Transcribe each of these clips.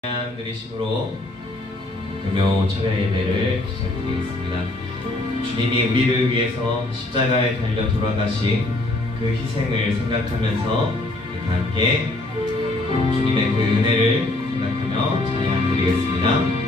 누리심으로 금요 철야 예배를 시작드리겠습니다. 주님이 우리를 위해서 십자가에 달려 돌아가신 그 희생을 생각하면서 다 함께 주님의 그 은혜를 생각하며 찬양 드리겠습니다.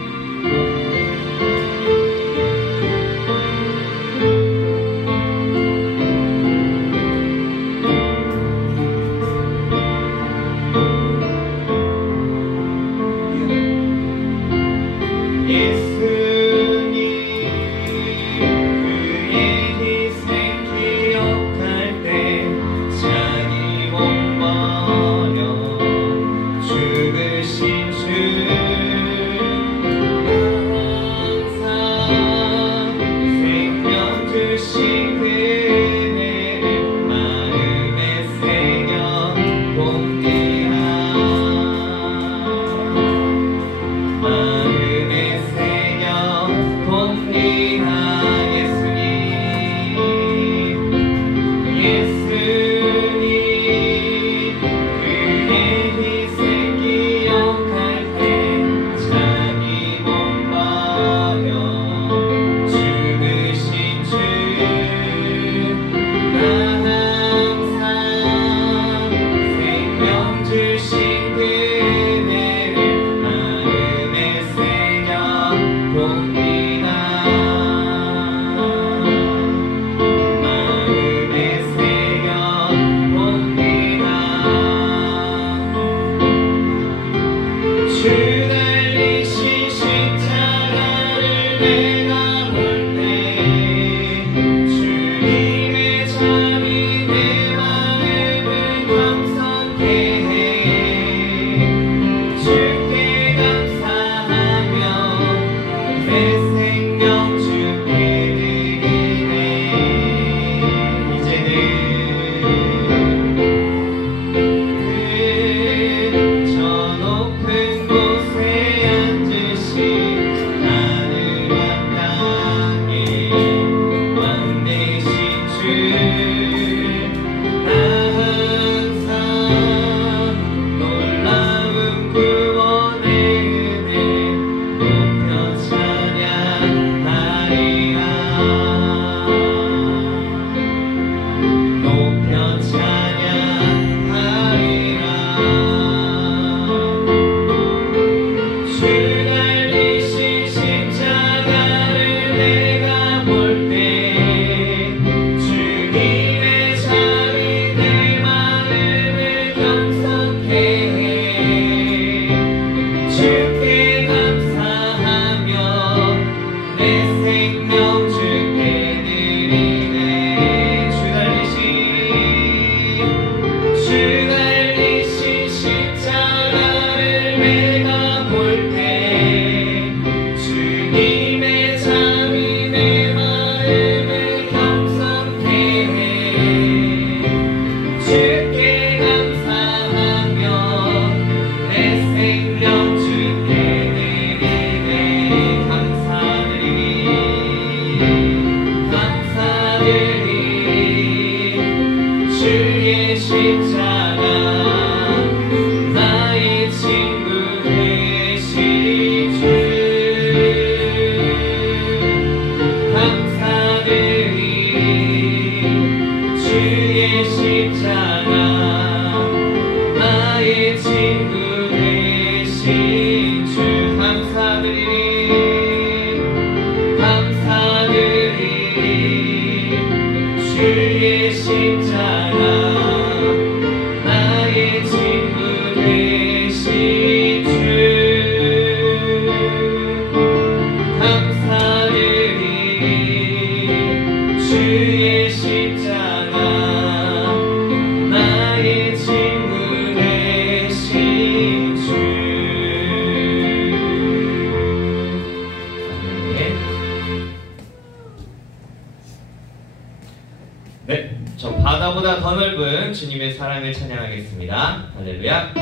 네, 저 바다보다 더 넓은 주님의 사랑을 찬양하겠습니다. 할렐루야.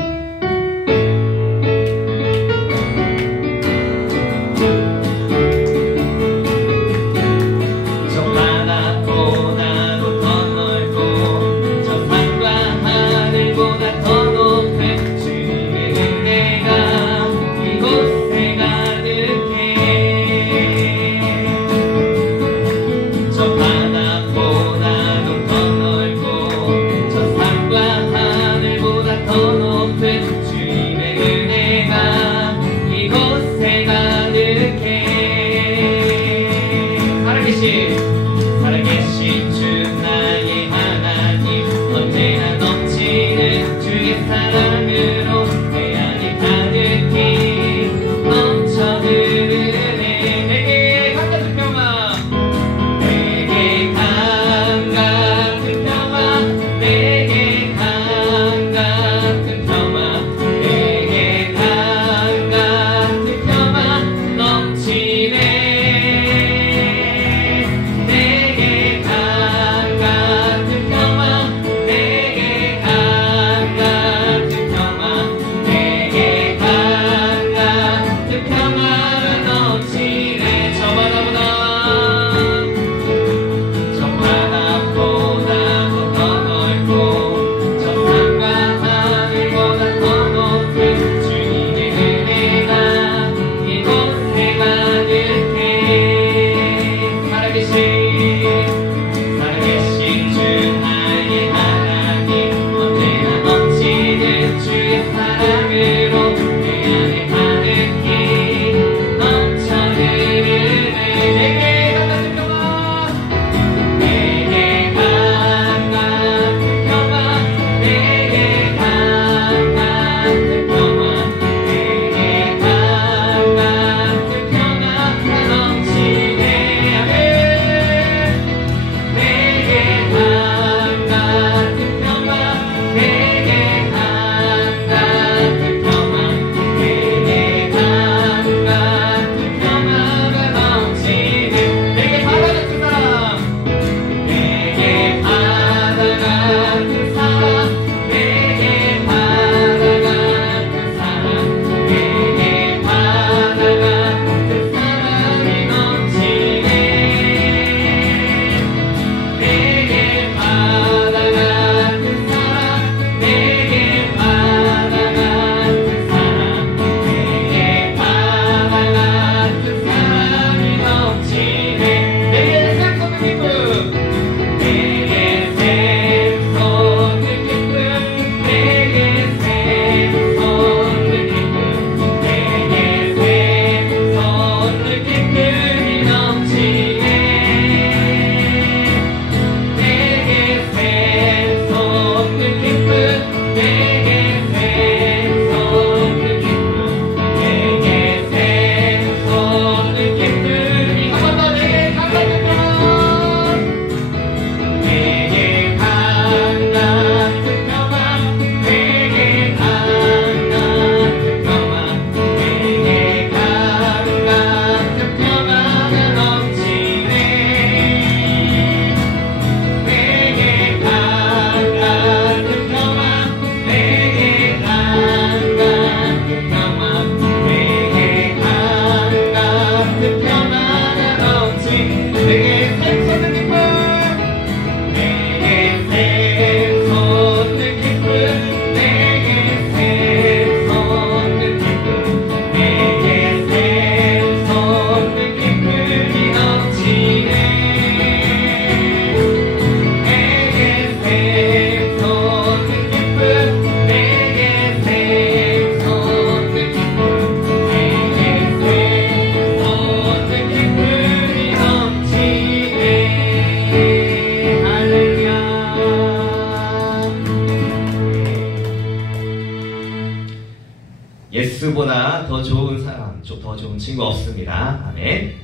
저 바다보다도 더 넓고 저 산과 하늘보다 더 높은 주님의 은혜가 예수보다 더 좋은 사람, 더 좋은 친구 없습니다. 아멘.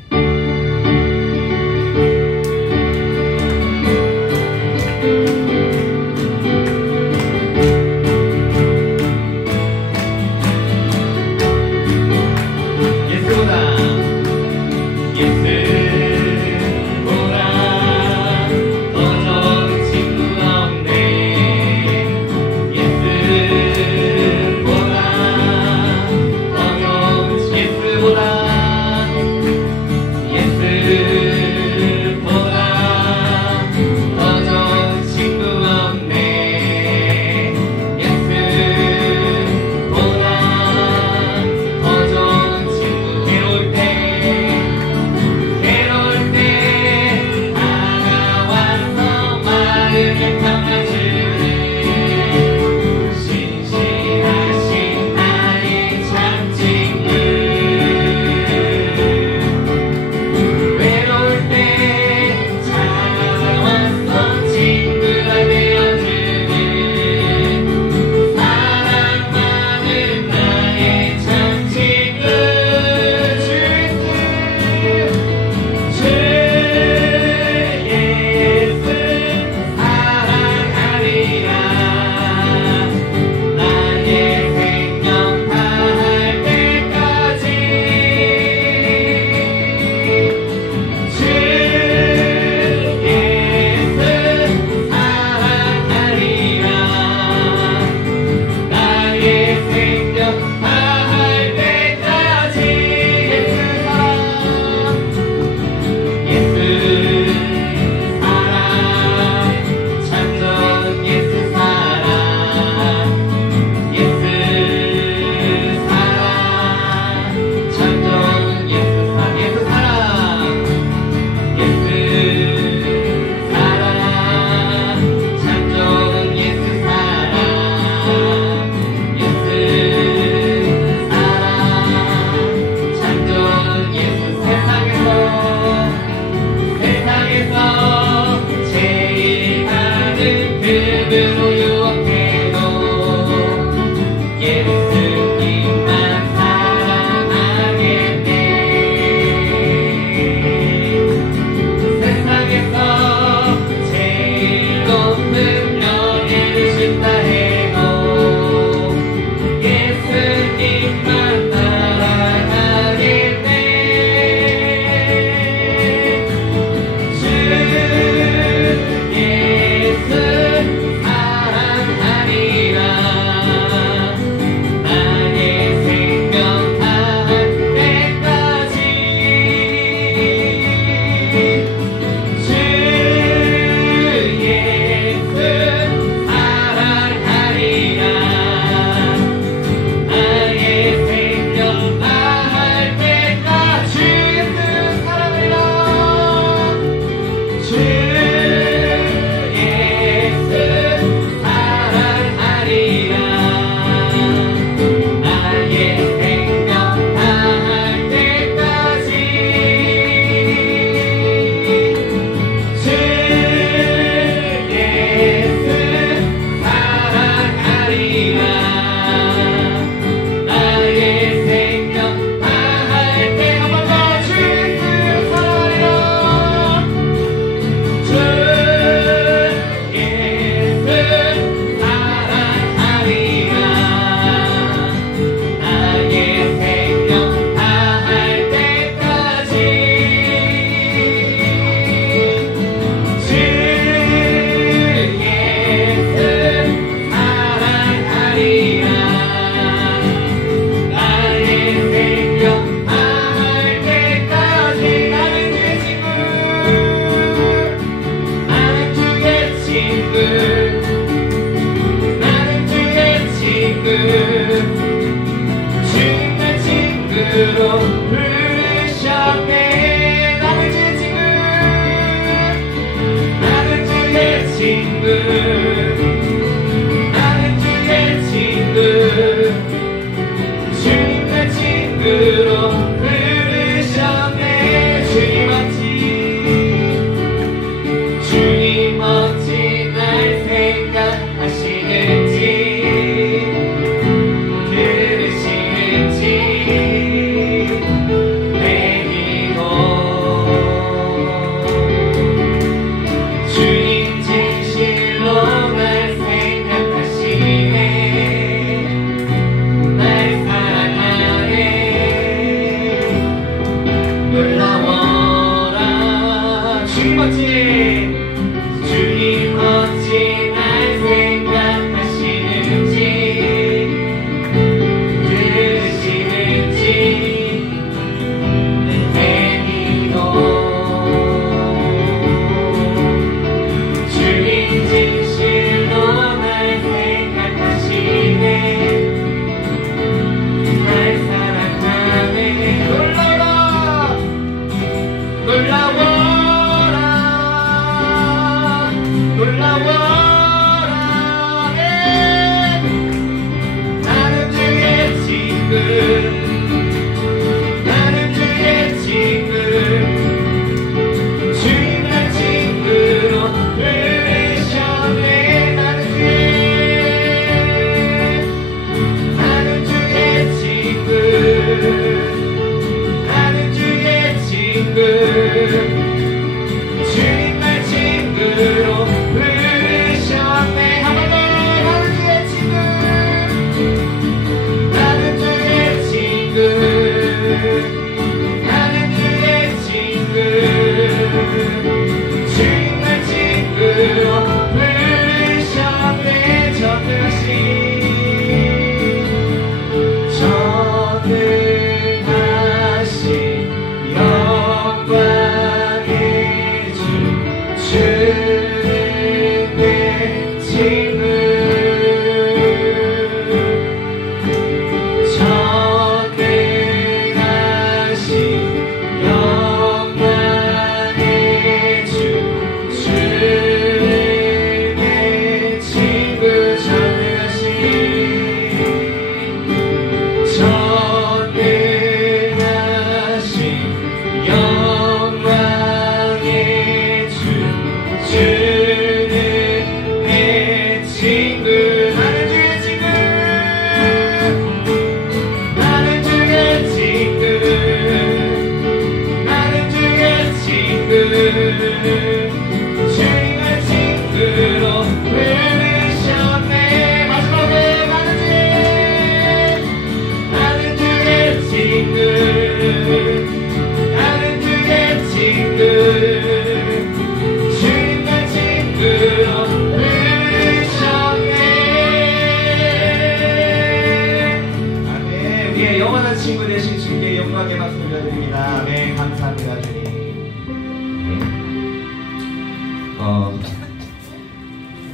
친구 되신 주님께 영광의 박수 올려드립니다. 네, 감사합니다, 주님.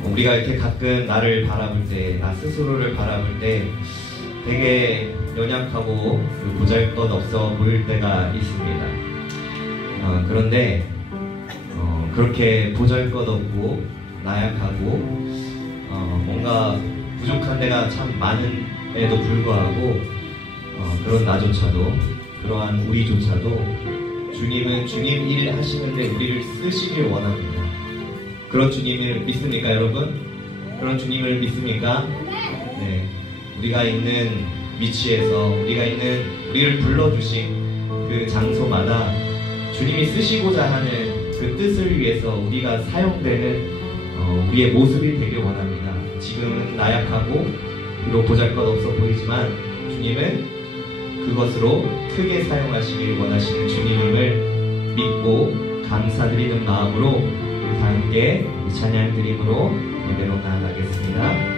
우리가 이렇게 가끔 나를 바라볼 때, 나 스스로를 바라볼 때 되게 연약하고 보잘것없어 보일 때가 있습니다. 그런데 그렇게 보잘것없고 나약하고 뭔가 부족한 데가 참 많은에도 불구하고 그런 나조차도, 그러한 우리조차도 주님은 주님 일 하시는데 우리를 쓰시길 원합니다. 그런 주님을 믿습니까, 여러분? 그런 주님을 믿습니까? 네. 우리가 있는 위치에서, 우리를 불러주신 그 장소마다 주님이 쓰시고자 하는 그 뜻을 위해서 우리가 사용되는 우리의 모습이 되길 원합니다. 지금은 나약하고 비록 보잘것없어 보이지만 주님은 그것으로 크게 사용하시길 원하시는 주님임을 믿고 감사드리는 마음으로 다 함께 찬양 드림으로 예배로 나아가겠습니다.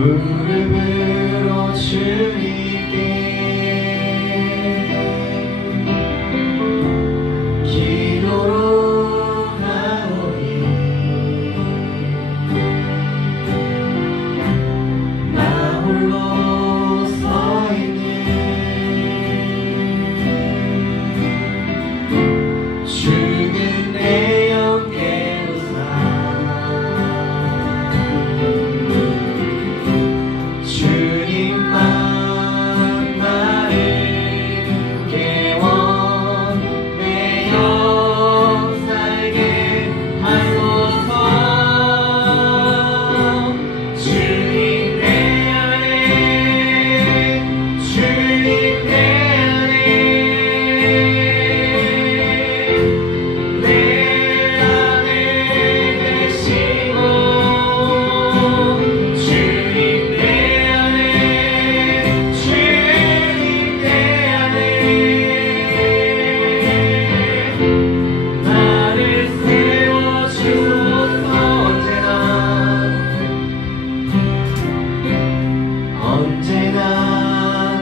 무릎으로 주님께 기도로 가오니 나 홀로 서 있는 죽은 내 영 깨우사 주님만 나를 깨워 내 영 살게 하소서. 주님 내 안에, 주님 내 안에, 내 안에 계시고 주님 내 안에, 주님 내 안에 나를 세워주소서. 언제나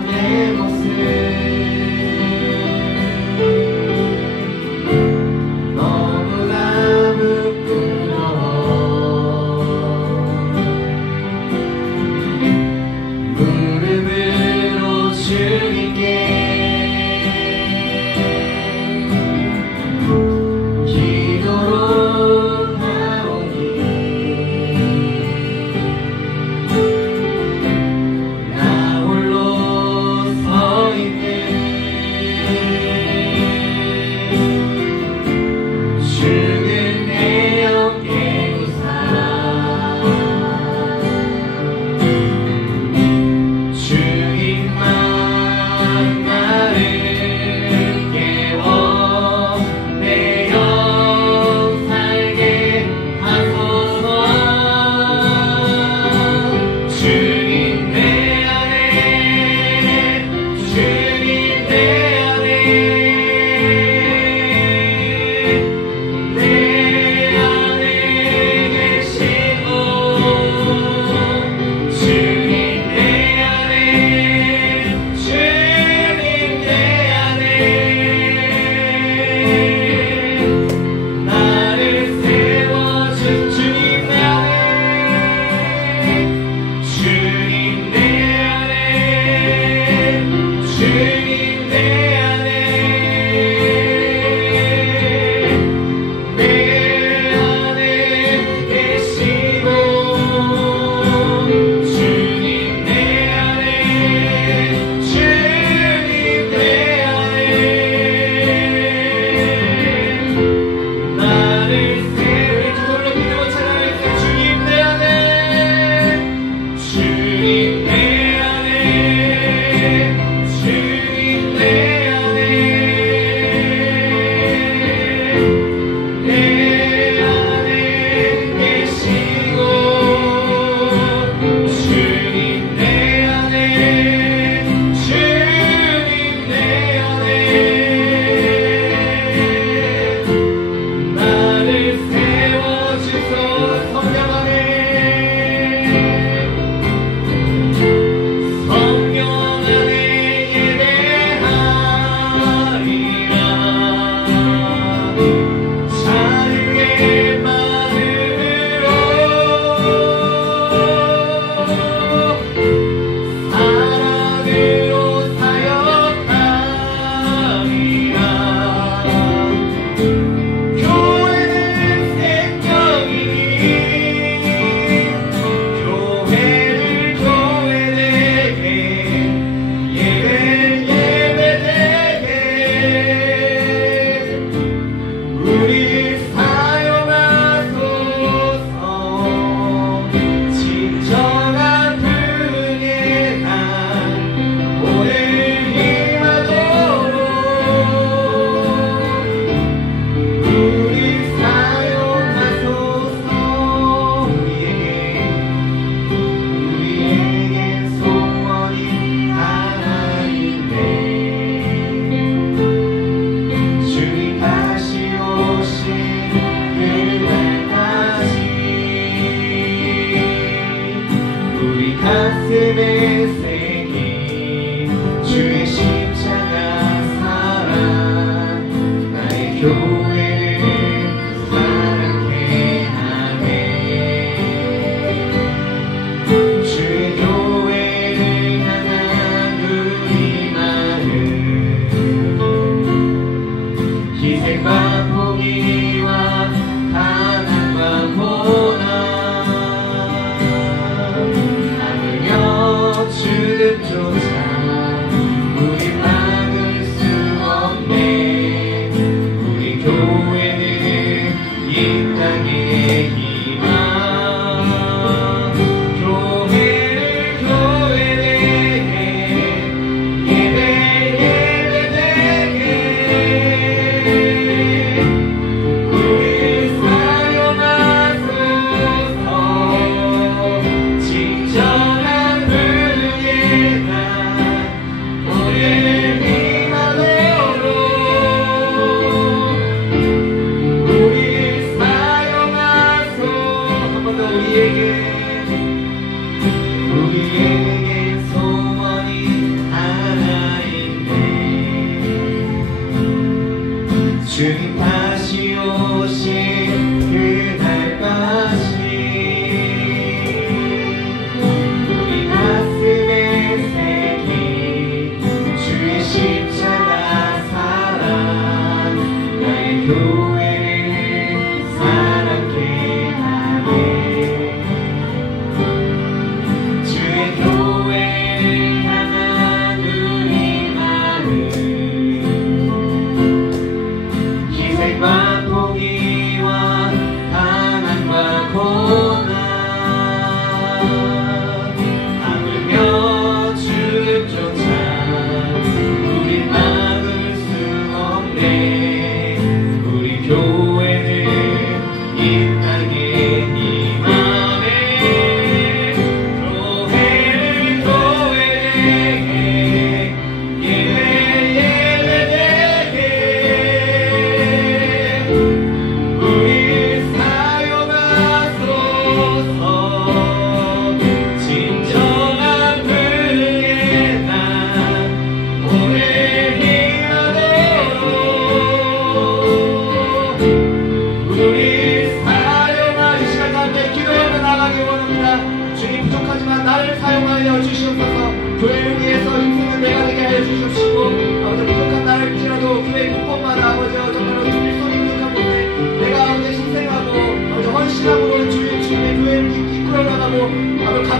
내 모습 너무나 부끄러워. 무릎으로 주님께 기도로 나오니 나 홀로 서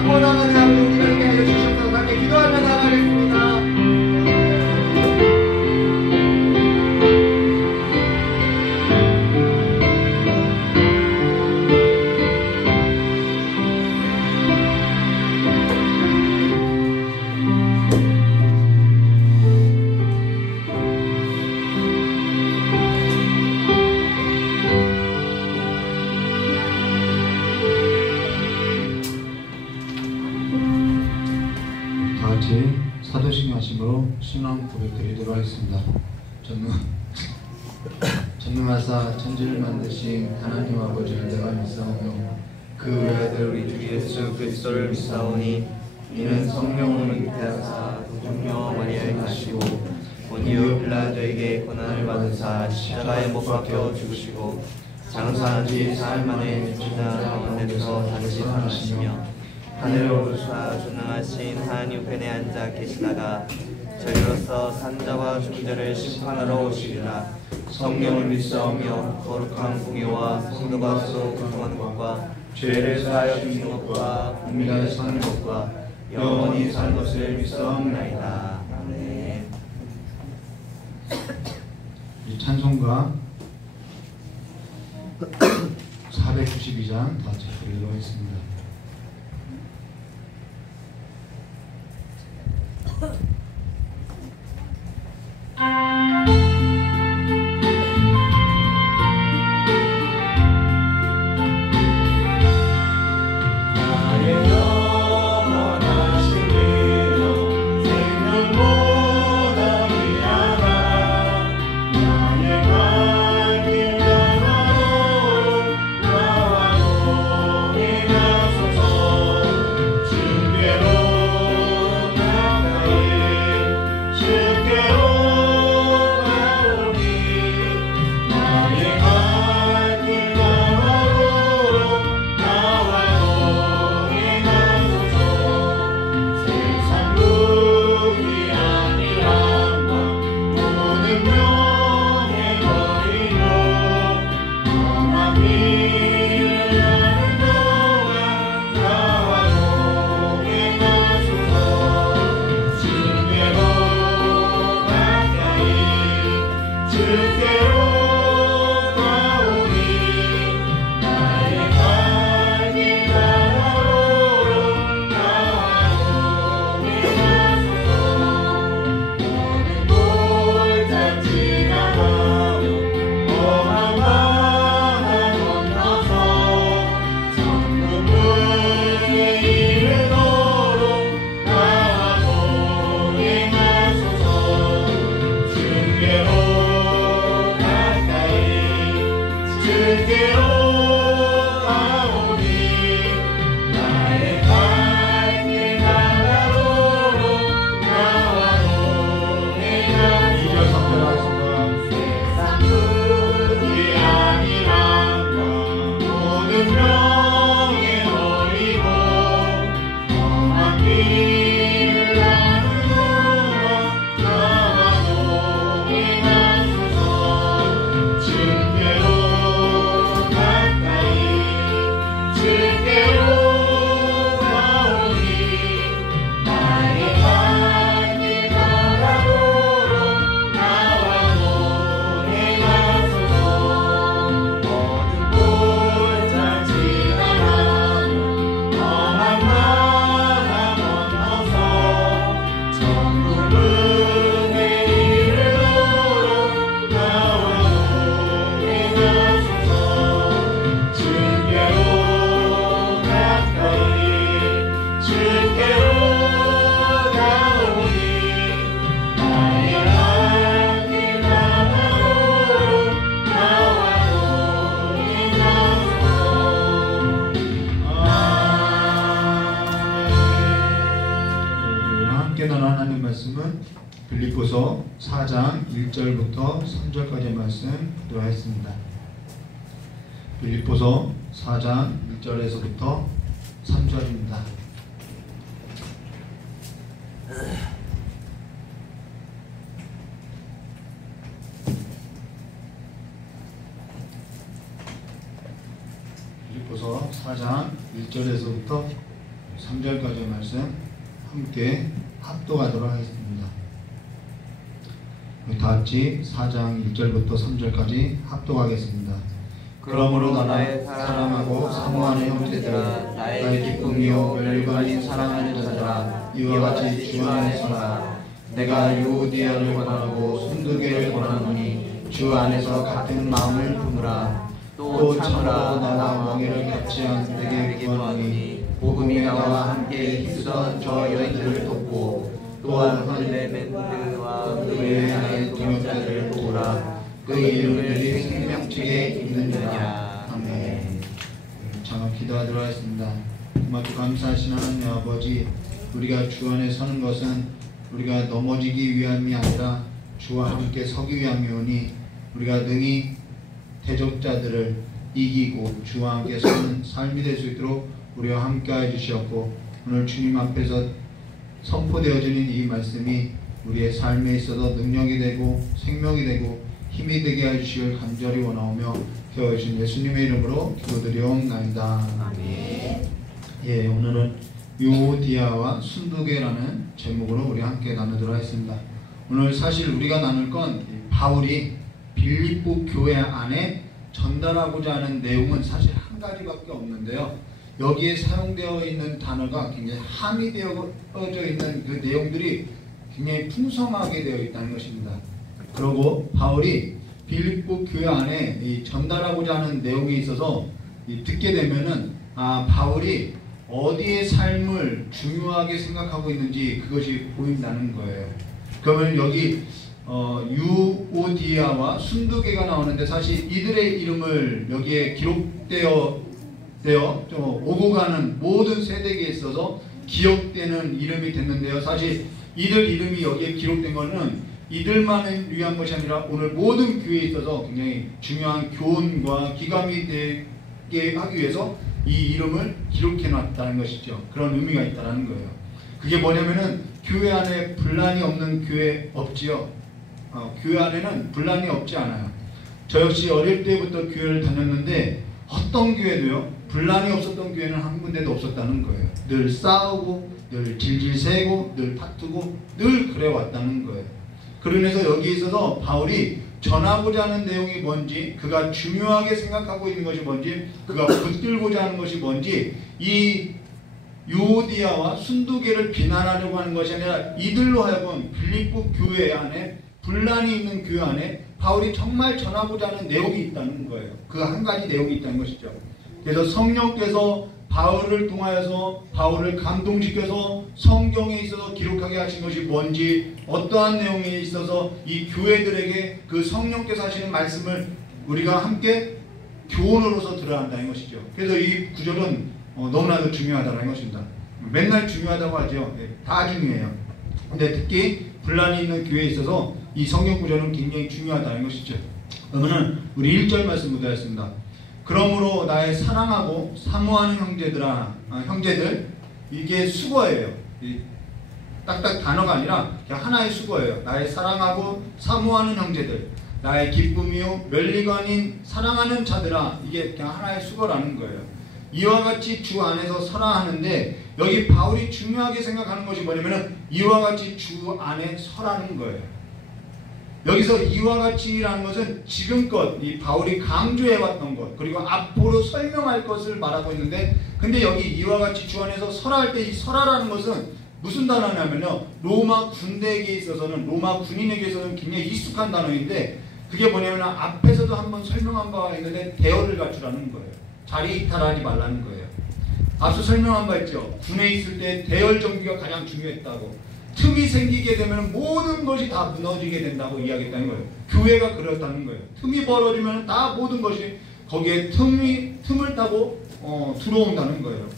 무엇하면 하고 용기가 있게 하여 주셔서 함께 기도하며 나가겠습니다. 사도신 말씀으로 신앙 고백드리도록 하겠습니다. 전능하사 천지를 만드신 하나님 아버지를 내가 믿사오며 그 외아들 우리 주 예수 그리스도를 믿사오니 이는 성령으로 잉태하사 동정녀 마리아에 가시고 본디오 빌라도에게 고난을 받으사 십자가에 못 박혀 죽으시고 장사한 지 사흘 만에 주자 가운데서 다시 살아나시며 하늘로 오르사 전능하신 하나님 우편에 앉아 계시다가 저희로서 산자와 중자를 심판하러 오시리라. 성령을 믿사오며 거룩한 공예와 성도가 서로 교통하는 것과 죄를 사하여 주시는 것과 국민을 사는 것과 영원히 사는 것을 믿사옵나이다. 아멘. 이 찬송가 492장 다 같이 부르도록 하겠습니다. 빌립보서 4장 1절부터 3절까지의 말씀 듣도록 하겠습니다. 빌립보서 4장 1절에서부터 3절입니다. 빌립보서 4장 1절에서부터 3절까지의 말씀 함께 합독하도록 하겠습니다. 다 같이 4장 1절부터 3절까지 합독하겠습니다. 그러므로 나의 사랑하고 사모하는 형제들아, 나의 기쁨이요 멸관인 사랑하는 자들아, 이와 같이 주 안에 서라. 내가 유오디아를 권하고 순두개를 권하노니 주 안에서 같은 마음을 품으라. 또 참으라. 나와 멍에를 같이 한 내게 구하노니 복음이 나와 함께 힘쓰던 저 여인들을 돕고, 또한 클레멘트와 그의 아내 동역자들을 도우라. 그 이름을 네 생명책에 있느니라. 아멘. 잠깐 기도하도록 하겠습니다. 고맙고 감사하신 하나님 아버지, 우리가 주 안에 서는 것은 우리가 넘어지기 위함이 아니라 주와 함께 서기 위함이오니, 우리가 능히 대적자들을 이기고 주와 함께 서는 삶이 될 수 있도록 우리와 함께 해주시었고, 오늘 주님 앞에서 선포되어지는 이 말씀이 우리의 삶에 있어서 능력이 되고 생명이 되고 힘이 되게 해주시길 간절히 원하오며 기도하신 예수님의 이름으로 기도드리옵나이다. 아멘. 예, 오늘은 유오디아와 순두개라는 제목으로 우리 함께 나누도록 하겠습니다. 오늘 사실 우리가 나눌 건 바울이 빌립보 교회 안에 전달하고자 하는 내용은 사실 한 가지밖에 없는데요. 여기에 사용되어 있는 단어가 굉장히 함의되어져 있는 그 내용들이 굉장히 풍성하게 되어 있다는 것입니다. 그리고 바울이 빌립보 교회 안에 이 전달하고자 하는 내용에 있어서 듣게 되면은 바울이 어디의 삶을 중요하게 생각하고 있는지 그것이 보인다는 거예요. 그러면 여기 유오디아와 순두개가 나오는데, 사실 이들의 이름을 여기에 기록되어 오고 가는 모든 세대에 있어서 기억되는 이름이 됐는데요. 사실 이들 이름이 여기에 기록된 것은 이들만을 위한 것이 아니라 오늘 모든 교회에 있어서 굉장히 중요한 교훈과 기감이 되게 하기 위해서 이 이름을 기록해 놨다는 것이죠. 그런 의미가 있다는 거예요. 그게 뭐냐면은 교회 안에 분란이 없는 교회 없지요. 교회 안에는 분란이 없지 않아요. 저 역시 어릴 때부터 교회를 다녔는데 어떤 교회도요, 분란이 없었던 교회는 한 군데도 없었다는 거예요. 늘 싸우고 늘 질질 새고 늘 다투고 늘 그래 왔다는 거예요. 그러면서 여기에 있어서 바울이 전하고자 하는 내용이 뭔지, 그가 중요하게 생각하고 있는 것이 뭔지, 그가 붙들고자 하는 것이 뭔지, 이 유오디아와 순두개를 비난하려고 하는 것이 아니라 이들로 하여금 빌립보 교회 안에, 분란이 있는 교회 안에 바울이 정말 전하고자 하는 내용이 있다는 거예요. 그 한 가지 내용이 있다는 것이죠. 그래서 성령께서 바울을 통하여서 바울을 감동시켜서 성경에 있어서 기록하게 하신 것이 뭔지, 어떠한 내용에 있어서 이 교회들에게 그 성령께서 하시는 말씀을 우리가 함께 교훈으로서 들어야 한다는 것이죠. 그래서 이 구절은 너무나도 중요하다는 것입니다. 맨날 중요하다고 하죠. 다 중요해요. 근데 특히 분란이 있는 교회에 있어서 이 성경 구절은 굉장히 중요하다는 것이죠. 그러면 우리 1절 말씀부터 하겠습니다. 그러므로 나의 사랑하고 사모하는 형제들, 이게 수거예요. 딱딱 단어가 아니라 그냥 하나의 수거예요. 나의 사랑하고 사모하는 형제들, 나의 기쁨이요 멸리관인 사랑하는 자들아, 이게 그냥 하나의 수거라는 거예요. 이와 같이 주 안에서 서라 하는데, 여기 바울이 중요하게 생각하는 것이 뭐냐면 이와 같이 주 안에 서라는 거예요. 여기서 이와 같이라는 것은 지금껏 이 바울이 강조해왔던 것, 그리고 앞으로 설명할 것을 말하고 있는데, 근데 여기 이와 같이 주 안에서 서라 할 때 이 서라라는 것은 무슨 단어냐면요, 로마 군대에게 있어서는, 로마 군인에게 있어서는 굉장히 익숙한 단어인데, 그게 뭐냐면 앞에서도 한번 설명한 바가 있는데 대열을 갖추라는 거예요. 자리 이탈하지 말라는 거예요. 앞서 설명한 바 있죠. 군에 있을 때 대열 정비가 가장 중요했다고. 틈이 생기게 되면 모든 것이 다 무너지게 된다고 이야기했다는 거예요. 교회가 그렇다는 거예요. 틈이 벌어지면 다 모든 것이 거기에 틈을 타고 들어온다는 거예요.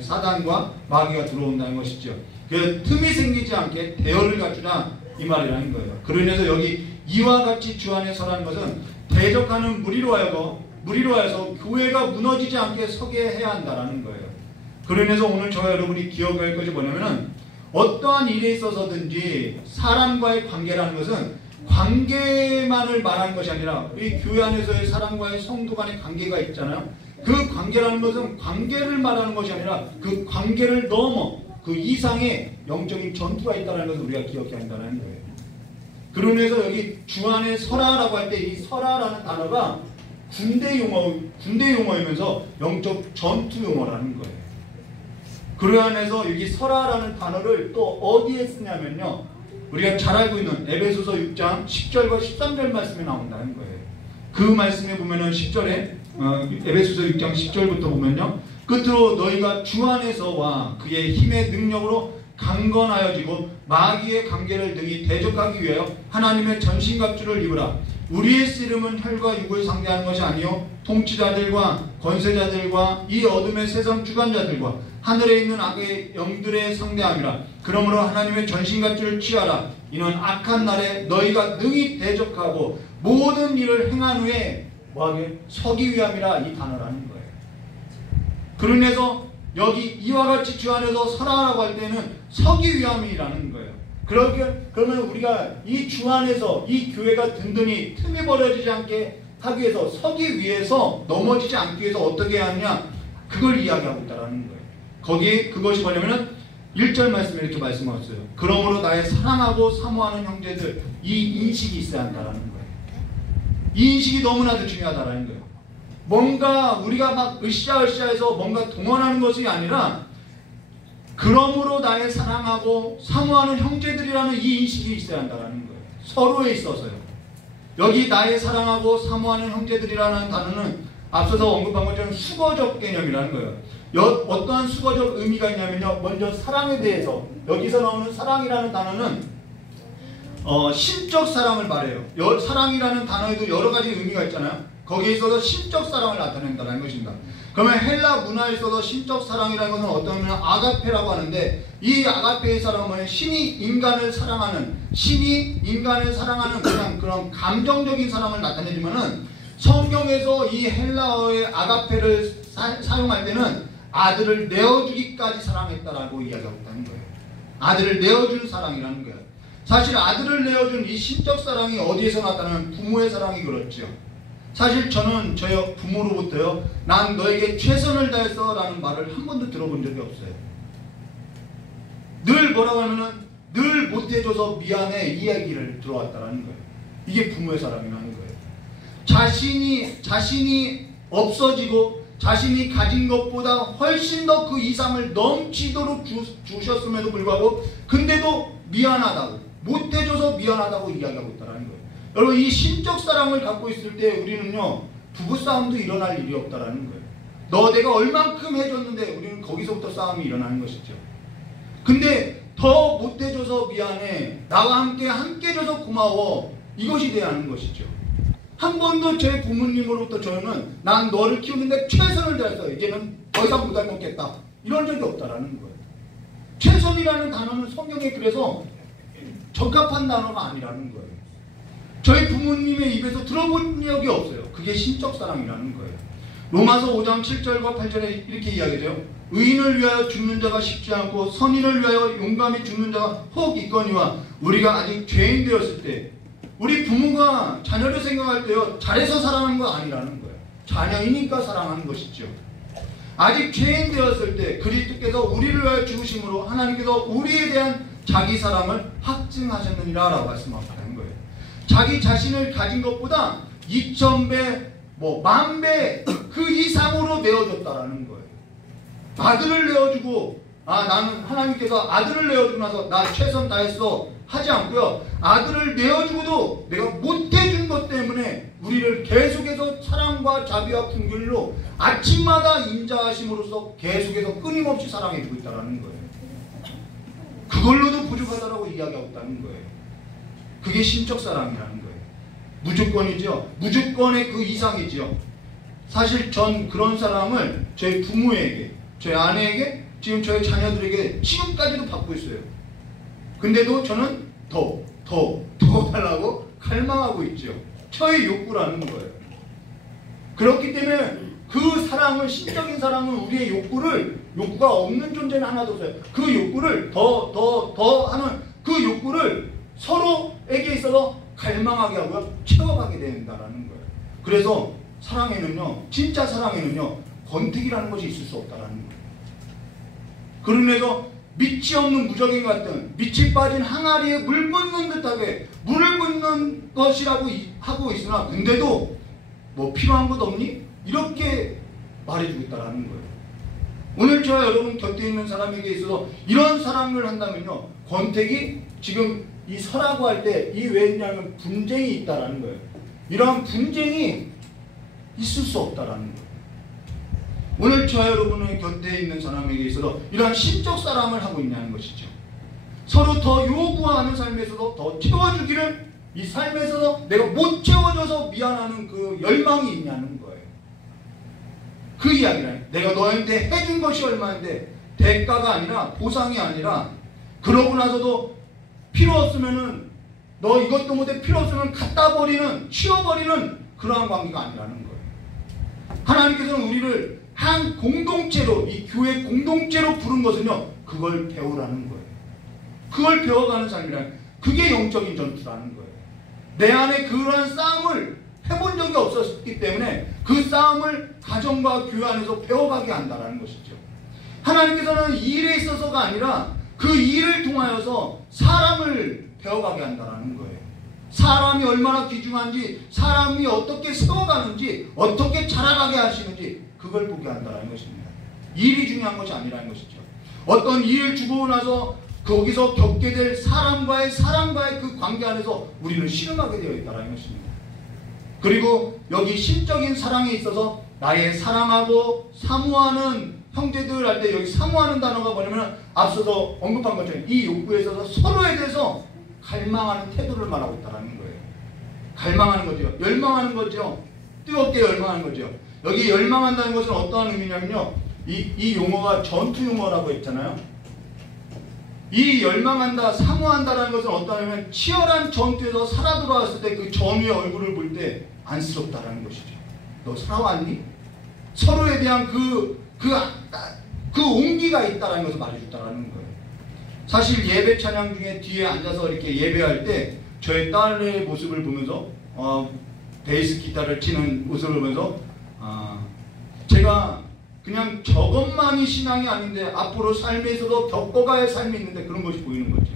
사단과 마귀가 들어온다는 것이죠. 그래서 틈이 생기지 않게 대열을 갖추라, 이 말이라는 거예요. 그러면서 여기 이와 같이 주 안에 서라는 것은 대적하는 무리로 하여서 교회가 무너지지 않게 서게 해야 한다는 거예요. 그러면서 오늘 저와 여러분이 기억할 것이 뭐냐면은, 어떠한 일에 있어서든지 사람과의 관계라는 것은 관계만을 말하는 것이 아니라 우리 교회 안에서의 사람과의 성도 간의 관계가 있잖아요. 그 관계라는 것은 관계를 말하는 것이 아니라 그 관계를 넘어 그 이상의 영적인 전투가 있다는 것을 우리가 기억해야 한다는 거예요. 그러면서 여기 주 안에 서라라고 할 때 이 서라라는 단어가 군대 용어이면서 영적 전투 용어라는 거예요. 그로 안에서 여기 서라라는 단어를 또 어디에 쓰냐면요, 우리가 잘 알고 있는 에베소서 6장 10절과 13절 말씀에 나온다는 거예요. 그 말씀에 보면은 10절에 에베소서 6장 10절부터 보면요, 끝으로 너희가 주 안에서와 그의 힘의 능력으로 강건하여지고 마귀의 관계를 등이 대적하기 위하여 하나님의 전신갑주를 입으라. 우리의 씨름은 혈과 육을 상대하는 것이 아니요 통치자들과 권세자들과 이 어둠의 세상 주관자들과 하늘에 있는 악의 영들의 상대함이라. 그러므로 하나님의 전신갑주를 취하라. 이는 악한 날에 너희가 능히 대적하고 모든 일을 행한 후에 뭐하게 서기 위함이라. 이 단어라는 거예요. 그러면서 여기 이와 같이 주 안에서 서라라고 할 때는 서기 위함이라는 거예요. 그러면 우리가 이 주 안에서 이 교회가 든든히 틈이 벌어지지 않게 하기 위해서, 서기 위해서, 넘어지지 않기 위해서 어떻게 해야 하느냐, 그걸 이야기하고 있다는 거예요. 거기에 그것이 뭐냐면은 1절 말씀에 이렇게 말씀하셨어요. 그러므로 나의 사랑하고 사모하는 형제들, 이 인식이 있어야 한다는 거예요. 이 인식이 너무나도 중요하다는 거예요. 뭔가 우리가 막 으쌰으쌰해서 뭔가 동원하는 것이 아니라, 그러므로 나의 사랑하고 사모하는 형제들이라는 이 인식이 있어야 한다는 거예요. 서로에 있어서요. 여기 나의 사랑하고 사모하는 형제들이라는 단어는 앞서서 언급한 것처럼 수거적 개념이라는 거예요. 어떠한 수거적 의미가 있냐면요, 먼저 사랑에 대해서, 여기서 나오는 사랑이라는 단어는 신적 사랑을 말해요. 사랑이라는 단어에도 여러 가지 의미가 있잖아요. 거기에 있어서 신적 사랑을 나타낸다는 것입니다. 그러면 헬라 문화에 있어서 신적 사랑이라는 것은 어떤 의미냐, 아가페라고 하는데, 이 아가페의 사랑은 신이 인간을 사랑하는 그냥 그런 감정적인 사랑을 나타내지만은, 성경에서 이 헬라어의 아가페를 사용할 때는 아들을 내어주기까지 사랑했다라고 이야기하고 있다는 거예요. 아들을 내어준 사랑이라는 거예요. 사실 아들을 내어준 이 신적 사랑이 어디에서 나타나면 부모의 사랑이 그렇죠. 사실 저는 저희 부모로부터요, 난 너에게 최선을 다했어 라는 말을 한 번도 들어본 적이 없어요. 늘 뭐라고 하면은 늘 못해줘서 미안해, 이 이야기를 들어왔다라는 거예요. 이게 부모의 사랑이라는 거예요. 자신이 없어지고 자신이 가진 것보다 훨씬 더 그 이상을 넘치도록 주셨음에도 불구하고, 근데도 미안하다고, 못해줘서 미안하다고 이야기하고 있다는 거예요. 여러분, 이 신적 사랑을 갖고 있을 때 우리는요, 부부싸움도 일어날 일이 없다라는 거예요. 내가 얼만큼 해줬는데 우리는 거기서부터 싸움이 일어나는 것이죠. 근데 더 못해줘서 미안해, 나와 함께 해줘서 고마워, 이것이 돼야 하는 것이죠. 한 번도 제 부모님으로부터 저는 난 너를 키우는데 최선을 다했어, 이제는 더 이상 못할 것 같겠다, 이런 적이 없다라는 거예요. 최선이라는 단어는 성경에 그래서 적합한 단어가 아니라는 거예요. 저희 부모님의 입에서 들어본 적이 없어요. 그게 신적 사랑이라는 거예요. 로마서 5장 7절과 8절에 이렇게 이야기해요. 의인을 위하여 죽는 자가 쉽지 않고 선인을 위하여 용감히 죽는 자가 혹 있거니와. 우리가 아직 죄인 되었을 때, 우리 부모가 자녀를 생각할 때요, 잘해서 사랑하는 거 아니라는 거예요. 자녀이니까 사랑하는 것이죠. 아직 죄인 되었을 때 그리스도께서 우리를 위하여 죽으심으로 하나님께서 우리에 대한 자기 사랑을 확증하셨느니라 라고 말씀하셨다는 거예요. 자기 자신을 가진 것보다 2000배, 10,000배 그 이상으로 내어줬다라는 거예요. 아들을 내어주고, 나는 하나님께서 아들을 내어주고 나서 나 최선 다했어 하지 않고요, 아들을 내어주고도 내가 못해준 것 때문에 우리를 계속해서 사랑과 자비와 긍휼로 아침마다 인자하심으로써 계속해서 끊임없이 사랑해주고 있다는 거예요. 그걸로도 부족하다라고 이야기하고 있다는 거예요. 그게 신적 사랑이라는 거예요. 무조건이죠. 무조건의 그 이상이죠. 사실 전 그런 사랑을 저희 부모에게, 저희 아내에게, 지금 저희 자녀들에게 지금까지도 받고 있어요. 근데도 저는 더 달라고 갈망하고 있죠. 저의 욕구라는 거예요. 그렇기 때문에 그 사랑을, 신적인 사랑은 우리의 욕구가 없는 존재는 하나도 없어요. 그 욕구를 더 하는 그 욕구를 서로에게 있어서 갈망하게 하고요, 채워가게 된다라는 거예요. 그래서 사랑에는요, 진짜 사랑에는요, 권태기라는 것이 있을 수 없다라는 거예요. 그러면서 밑이 없는 무적인 같은 밑이 빠진 항아리에 물 붓는 듯하게 물을 붓는 것이라고 하고 있으나 근데도 뭐 필요한 것 없니? 이렇게 말해주겠다라는 거예요. 오늘 저와 여러분 곁에 있는 사람에게 있어서 이런 사랑을 한다면요, 권태기 지금 이 서라고 할 때 이 왜 있냐면 분쟁이 있다라는 거예요. 이러한 분쟁이 있을 수 없다라는 거예요. 오늘 저와 여러분의 곁에 있는 사람에게 있어서 이러한 신적 사랑을 하고 있냐는 것이죠. 서로 더 요구하는 삶에서도 더 채워주기를, 이 삶에서 내가 못 채워줘서 미안하는 그 열망이 있냐는 거예요. 그 이야기는 내가 너한테 해준 것이 얼마인데 대가가 아니라 보상이 아니라 그러고 나서도 필요 없으면은 너 이것도 못해 필요 없으면 갖다 버리는, 치워버리는 그러한 관계가 아니라는 거예요. 하나님께서는 우리를 한 공동체로, 이 교회 공동체로 부른 것은요, 그걸 배우라는 거예요. 그걸 배워가는 삶이라는, 그게 영적인 전투라는 거예요. 내 안에 그러한 싸움을 해본 적이 없었기 때문에 그 싸움을 가정과 교회 안에서 배워가게 한다는 것이죠. 하나님께서는 이 일에 있어서가 아니라 그 일을 통하여서 사람을 배워가게 한다는 거예요. 사람이 얼마나 귀중한지, 사람이 어떻게 세워가는지, 어떻게 자라가게 하시는지 그걸 보게 한다는 것입니다. 일이 중요한 것이 아니라는 것이죠. 어떤 일을 주고 나서 거기서 겪게 될 사람과의 그 관계 안에서 우리는 씨름하게 되어 있다는 것입니다. 그리고 여기 신적인 사랑에 있어서 나의 사랑하고 사모하는 형제들 할 때 여기 사모하는 단어가 뭐냐면 앞서서 언급한 것처럼 이 욕구에 있어서 서로에 대해서 갈망하는 태도를 말하고 있다는 거예요. 갈망하는 거죠. 열망하는 거죠. 뜨겁게 열망하는 거죠. 여기 열망한다는 것은 어떠한 의미냐면요, 이 용어가 전투 용어라고 했잖아요. 이 열망한다, 사모한다라는 것은 어떠냐면 치열한 전투에서 살아 돌아왔을 때 그 전우의 얼굴을 볼 때 안쓰럽다라는 것이죠. 너 살아왔니? 서로에 대한 그 온기가 있다라는 것을 말해줬다라는 거예요. 사실 예배 찬양 중에 뒤에 앉아서 이렇게 예배할 때 저의 딸의 모습을 보면서 베이스 기타를 치는 모습을 보면서 제가 그냥 저것만이 신앙이 아닌데 앞으로 삶에서도 겪어가야 할 삶이 있는데 그런 것이 보이는 거죠.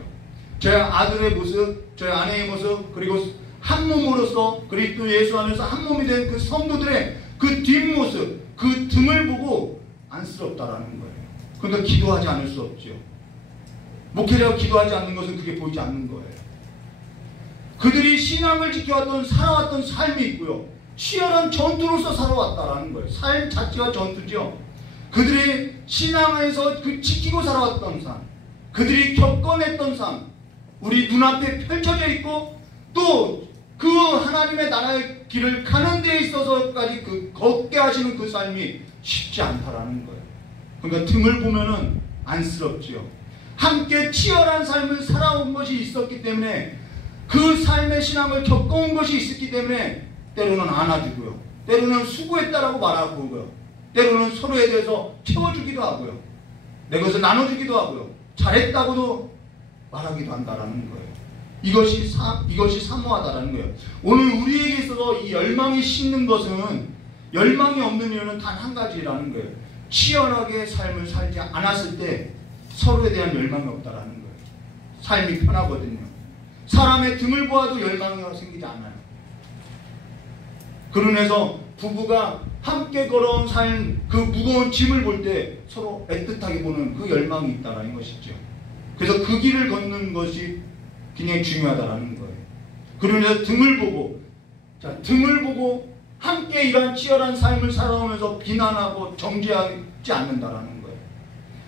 저의 아들의 모습, 저의 아내의 모습, 그리고 한 몸으로서 그리스도 예수 안에서 한 몸이 된 그 성도들의 그 뒷모습, 그 등을 보고 안쓰럽다라는 거예요. 그러니까 기도하지 않을 수 없죠. 목회자가 기도하지 않는 것은 그게 보이지 않는 거예요. 그들이 신앙을 지켜왔던, 살아왔던 삶이 있고요, 치열한 전투로서 살아왔다라는 거예요. 삶 자체가 전투죠. 그들의 신앙에서 그 지키고 살아왔던 삶, 그들이 겪어냈던 삶, 우리 눈앞에 펼쳐져 있고 또 그 하나님의 나라의 길을 가는 데에 있어서까지 그 걷게 하시는 그 삶이 쉽지 않다라는 거예요. 그러니까 등을 보면은 안쓰럽지요. 함께 치열한 삶을 살아온 것이 있었기 때문에, 그 삶의 신앙을 겪어온 것이 있었기 때문에 때로는 안아주고요, 때로는 수고했다라고 말하고요, 때로는 서로에 대해서 채워주기도 하고요, 내 것을 나눠주기도 하고요, 잘했다고도 말하기도 한다라는 거예요. 이것이 사모하다라는 거예요. 오늘 우리에게 있어서 이 열망이 식는 것은, 열망이 없는 이유는 단 한 가지라는 거예요. 치열하게 삶을 살지 않았을 때 서로에 대한 열망이 없다라는 거예요. 삶이 편하거든요. 사람의 등을 보아도 열망이 생기지 않아요. 그러면서 부부가 함께 걸어온 삶, 그 무거운 짐을 볼 때 서로 애틋하게 보는 그 열망이 있다는 것이죠. 그래서 그 길을 걷는 것이 굉장히 중요하다는 거예요. 그러면서 등을 보고, 등을 보고 함께 이러한 치열한 삶을 살아오면서 비난하고 정죄하지 않는다라는 거예요.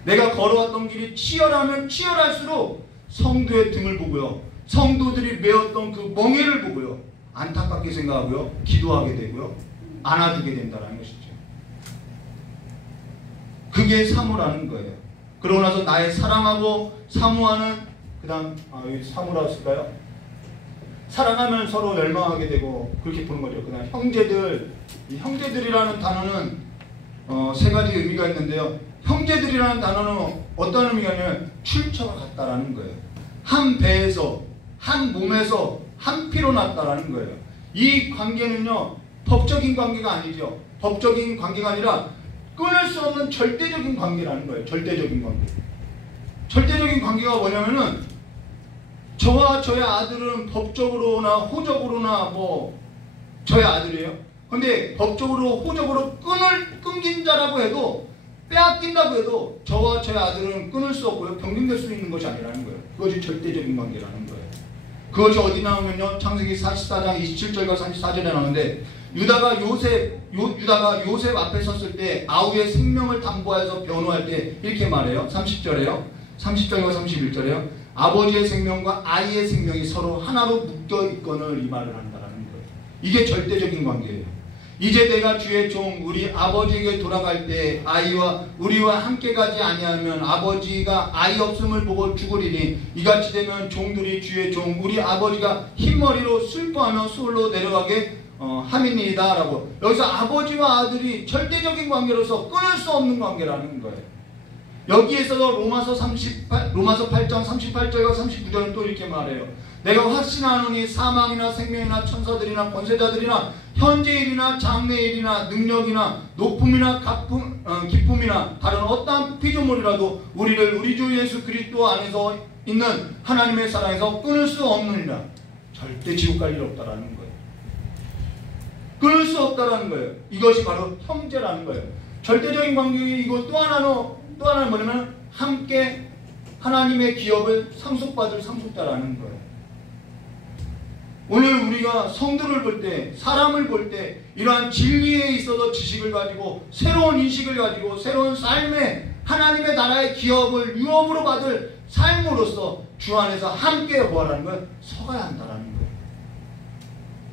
내가 걸어왔던 길이 치열하면 치열할수록 성도의 등을 보고요, 성도들이 메었던 그 멍에를 보고요, 안타깝게 생각하고요, 기도하게 되고요, 안아주게 된다는 것이죠. 그게 사모라는 거예요. 그러고 나서 나의 사랑하고 사모하는, 그 다음 여기 사모라고 쓸까요? 사랑하면 서로 열망하게 되고 그렇게 보는 거죠. 그 다음 형제들, 이 형제들이라는 단어는 세 가지 의미가 있는데요. 형제들이라는 단어는 어떤 의미가 있냐면 출처가 같다라는 거예요. 한 배에서, 한 몸에서, 한 피로 났다라는 거예요. 이 관계는요, 법적인 관계가 아니죠. 법적인 관계가 아니라 끊을 수 없는 절대적인 관계라는 거예요. 절대적인 관계. 절대적인 관계가 뭐냐면은 저와 저의 아들은 법적으로나 호적으로나 뭐 저의 아들이에요. 근데 법적으로 호적으로 끊긴 자라고 해도 빼앗긴다고 해도 저와 저의 아들은 끊을 수 없고요. 변경될 수 있는 것이 아니라는 거예요. 그것이 절대적인 관계라는 거예요. 그것이 어디 나오면요. 창세기 44장 27절과 34절에 나오는데 유다가 요셉 앞에 섰을 때 아우의 생명을 담보하여서 변호할 때 이렇게 말해요. 30절에요. 30절과 31절에요. 아버지의 생명과 아이의 생명이 서로 하나로 묶여 있거늘 이 말을 한다라는 거예요. 이게 절대적인 관계예요. 이제 내가 주의 종 우리 아버지에게 돌아갈 때 아이와 우리와 함께 가지 아니하면 아버지가 아이 없음을 보고 죽으리니 이같이 되면 종들이 주의 종 우리 아버지가 흰머리로 슬퍼하며 수울로 내려가게 함이니이다 라고. 여기서 아버지와 아들이 절대적인 관계로서 끊을 수 없는 관계라는 거예요. 여기에서도 로마서 8장 38절과 39절은 또 이렇게 말해요. 내가 확신하노니 사망이나 생명이나 천사들이나 권세자들이나 현재일이나 장래일이나 능력이나 높음이나 기쁨이나 다른 어떠한 피조물이라도 우리를 우리 주 예수 그리스도 안에서 있는 하나님의 사랑에서 끊을 수 없느니라. 절대 지옥 갈 일 없다라는 거예요. 끊을 수 없다라는 거예요. 이것이 바로 형제라는 거예요. 절대적인 관계이고 또 하나는 뭐냐면 함께 하나님의 기업을 상속받을 상속자라는 거예요. 오늘 우리가 성도를 볼 때, 사람을 볼 때 이러한 진리에 있어서 지식을 가지고 새로운 인식을 가지고 새로운 삶의 하나님의 나라의 기업을 유업으로 받을 삶으로서 주 안에서 함께 보아라는 걸 서가야 한다는 거예요.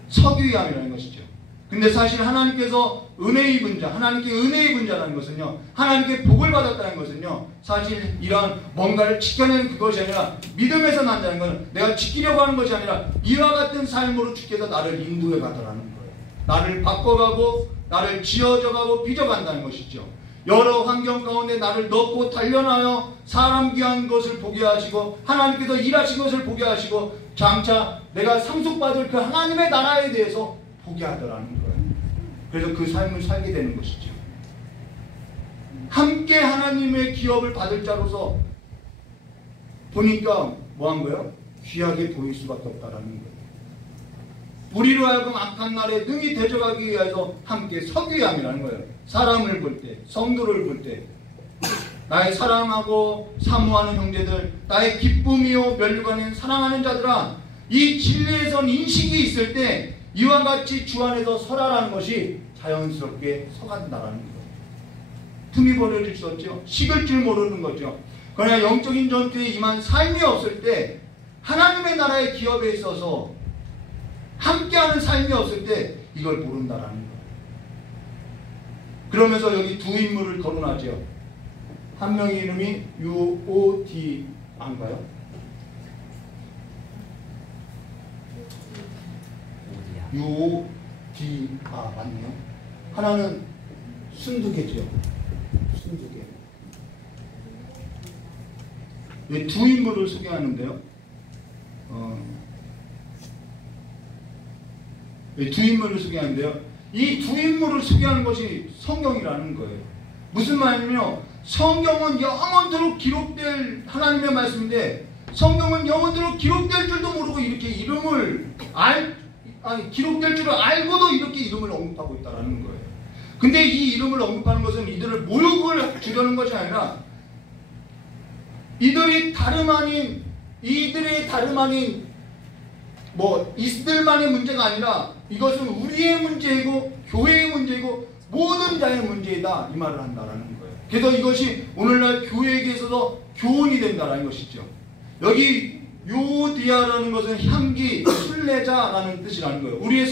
서기함이라는 것이죠. 근데 사실 하나님께서 은혜 입은 자, 하나님께 은혜 입은 자라는 것은요, 하나님께 복을 받았다는 것은요, 사실 이러한 뭔가를 지켜내는 그것이 아니라 믿음에서 난다는 것은 내가 지키려고 하는 것이 아니라 이와 같은 삶으로 주께서 나를 인도해 가더라는 거예요. 나를 바꿔가고 나를 지어져가고 빚어간다는 것이죠. 여러 환경 가운데 나를 넣고 단련하여 사람 귀한 것을 보게 하시고 하나님께서 일하신 것을 보게 하시고 장차 내가 상속받을 그 하나님의 나라에 대해서 보게 하더라는 거예요. 그래서 그 삶을 살게 되는 것이죠. 함께 하나님의 기업을 받을 자로서 보니까 뭐한 거예요? 귀하게 보일 수밖에 없다라는 거예요. 우리로 하여금 악한 날에 능히 대적하기 위해서 함께 서기야 함이라는 거예요. 사람을 볼 때, 성도를 볼 때 나의 사랑하고 사모하는 형제들, 나의 기쁨이요 면류관인 사랑하는 자들아, 이 진리에선 인식이 있을 때 이와 같이 주 안에서 서라라는 것이 자연스럽게 서간다라는 거예요. 틈이 벌어질 수 없죠. 식을 줄 모르는 거죠. 그러나 영적인 전투에 임한 삶이 없을 때 하나님의 나라의 기업에 있어서 함께하는 삶이 없을 때 이걸 모른다라는 거예요. 그러면서 여기 두 인물을 거론하죠. 한 명의 이름이 UOD인가요? UOD 맞네요. 하나는 순두개죠. 순두개. 두 인물을 소개하는데요. 두 인물을 소개하는데요. 이 두 인물을 소개하는 것이 성경이라는 거예요. 무슨 말이냐면요. 성경은 영원토록 기록될 하나님의 말씀인데 성경은 영원토록 기록될 줄도 모르고 이렇게 이름을 기록될 줄을 알고도 이렇게 이름을 언급하고 있다는 거예요. 근데 이 이름을 언급하는 것은 이들을 모욕을 주려는 것이 아니라 이들이 다름 아닌 이들만의 문제가 아니라 이것은 우리의 문제이고 교회의 문제이고 모든 자의 문제이다 이 말을 한다라는 거예요. 그래서 이것이 오늘날 교회에게 있어서 교훈이 된다라는 것이죠. 여기 유디아라는 것은 향기, 순례자라는 뜻이라는 거예요. 우리의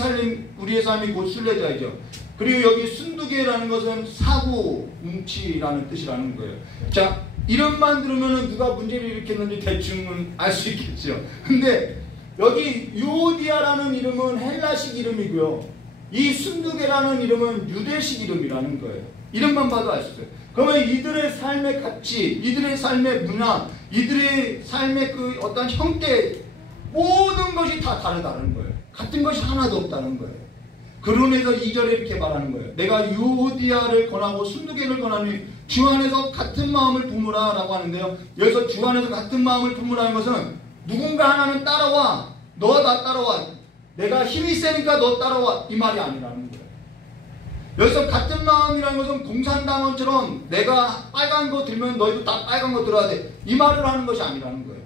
삶이 곧 순례자이죠. 그리고 여기 순두개라는 것은 사고, 뭉치라는 뜻이라는 거예요. 자, 이름만 들으면 누가 문제를 일으켰는지 대충은 알 수 있겠죠. 근데 여기 유디아라는 이름은 헬라식 이름이고요. 이 순두개라는 이름은 유대식 이름이라는 거예요. 이름만 봐도 알 수 있어요. 그러면 이들의 삶의 가치, 이들의 삶의 문화, 이들의 삶의 그 어떤 형태 모든 것이 다 다르다는 거예요. 같은 것이 하나도 없다는 거예요. 그러면서 2절에 이렇게 말하는 거예요. 내가 유오디아를 권하고 순두개를 권하니 주 안에서 같은 마음을 품으라 라고 하는데요. 여기서 주 안에서 같은 마음을 품으라는 것은 누군가 하나는 따라와. 너 나 따라와. 내가 힘이 세니까 너 따라와. 이 말이 아니라는 거예요. 여기서 같은 마음이라는 것은 공산당원처럼 내가 빨간 거 들면 너희도 다 빨간 거 들어야 돼. 이 말을 하는 것이 아니라는 거예요.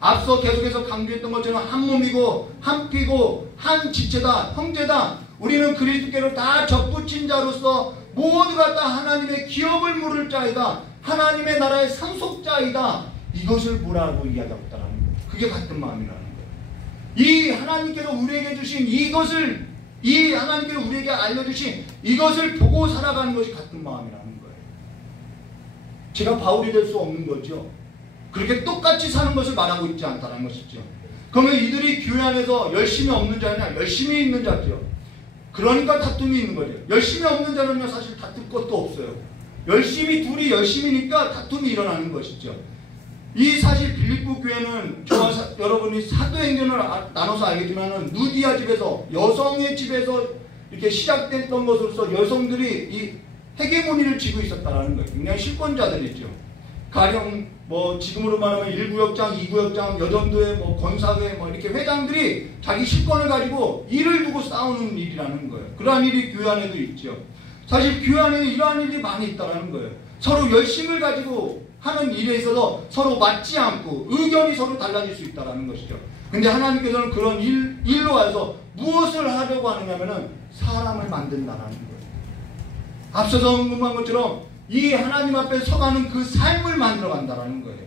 앞서 계속해서 강조했던 것처럼 한 몸이고 한 피고 한 지체다. 형제다. 우리는 그리스도께로 다 접붙인 자로서 모두가 다 하나님의 기업을 물을 자이다. 하나님의 나라의 상속자이다. 이것을 뭐라고 이야기하고 있다는 거예요. 그게 같은 마음이라는 거예요. 이 하나님께서 우리에게 주신 이것을, 이 하나님께서 우리에게 알려주신 이것을 보고 살아가는 것이 같은 마음이라는 거예요. 제가 바울이 될 수 없는 거죠. 그렇게 똑같이 사는 것을 말하고 있지 않다는 것이죠. 그러면 이들이 교회 안에서 열심히 없는 자냐? 열심히 있는 자죠. 그러니까 다툼이 있는 거죠. 열심히 없는 자는요 사실 다툴 것도 없어요. 둘이 열심히니까 다툼이 일어나는 것이죠. 이 사실 빌립보 교회는 저와 여러분이 사도행전을 나눠서 알겠지만은 누디아 집에서, 여성의 집에서 이렇게 시작됐던 것으로서 여성들이 이 헤게모니를 쥐고 있었다라는 거예요. 굉장히 실권자들이죠. 가령 뭐 지금으로 말하면 1구역장, 2구역장, 여전도회, 뭐 권사회, 뭐 이렇게 회장들이 자기 실권을 가지고 일을 두고 싸우는 일이라는 거예요. 그러한 일이 교회 안에도 있죠. 사실 교회 안에 이러한 일이 많이 있다라는 거예요. 서로 열심을 가지고 하는 일에 있어서 서로 맞지 않고 의견이 서로 달라질 수 있다라는 것이죠. 근데 하나님께서는 그런 일로 와서 무엇을 하려고 하느냐면은 사람을 만든다라는 거예요. 앞서서 언급한 것처럼 이 하나님 앞에 서가는 그 삶을 만들어 간다라는 거예요.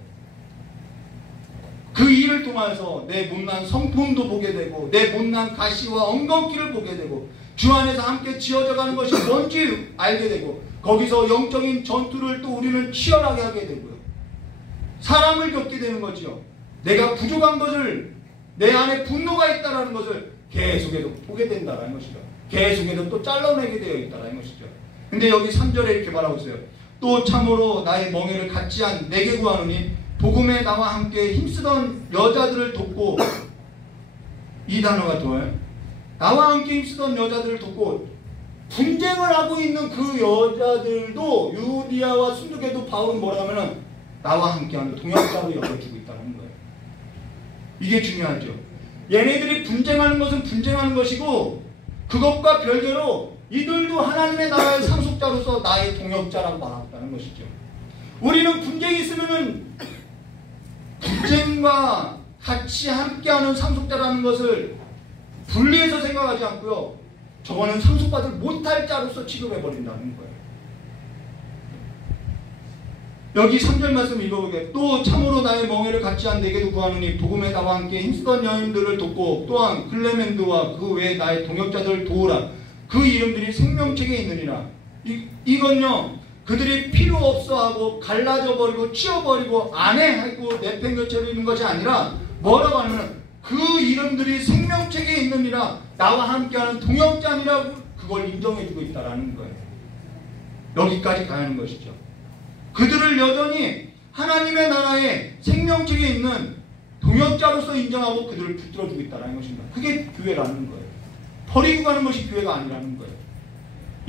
그 일을 통해서 내 못난 성품도 보게 되고 내 못난 가시와 엉겅퀴를 보게 되고 주 안에서 함께 지어져 가는 것이 뭔지 알게 되고 거기서 영적인 전투를 또 우리는 치열하게 하게 되고요. 사람을 겪게 되는 거죠. 내가 부족한 것을, 내 안에 분노가 있다는 것을 계속해서 보게 된다는 것이죠. 계속해서 또 잘라내게 되어 있다는 것이죠. 근데 여기 3절에 이렇게 말하고 있어요. 또 참으로 나의 멍에를 갖지 않 내게 구하노니 복음에 나와 함께 힘쓰던 여자들을 돕고, 이 단어가 좋아요. 나와 함께 힘쓰던 여자들을 돕고 분쟁을 하고 있는 그 여자들도 유디아와 순두개도 바울은 뭐라 하면은 나와 함께하는 동역자로 여겨주고 있다는 거예요. 이게 중요하죠. 얘네들이 분쟁하는 것은 분쟁하는 것이고 그것과 별개로 이들도 하나님의 나라의 상속자로서 나의 동역자라고 말한다는 것이죠. 우리는 분쟁이 있으면은 분쟁과 같이 함께하는 상속자라는 것을 분리해서 생각하지 않고요. 저거는 상속받을 못할 자로서 취급해버린다는 거예요. 여기 3절 말씀 읽어보게. 또 참으로 나의 멍에를 갖지 않 내게도 구하노니 복음에 나와 함께 힘쓰던 여인들을 돕고 또한 클레멘드와 그 외에 나의 동역자들을 도우라. 그 이름들이 생명책에 있느니라. 이건요 그들이 필요 없어하고 갈라져 버리고 치워버리고 안해하고 내팽개쳐 있는 것이 아니라 뭐라고 하냐면 그 이름들이 생명책에 있느니라. 나와 함께하는 동역자니라고 그걸 인정해주고 있다는 거예요. 여기까지 가는 것이죠. 그들을 여전히 하나님의 나라의 생명책에 있는 동역자로서 인정하고 그들을 붙들어주고 있다는 것입니다. 그게 교회라는 거예요. 버리고 가는 것이 교회가 아니라는 거예요.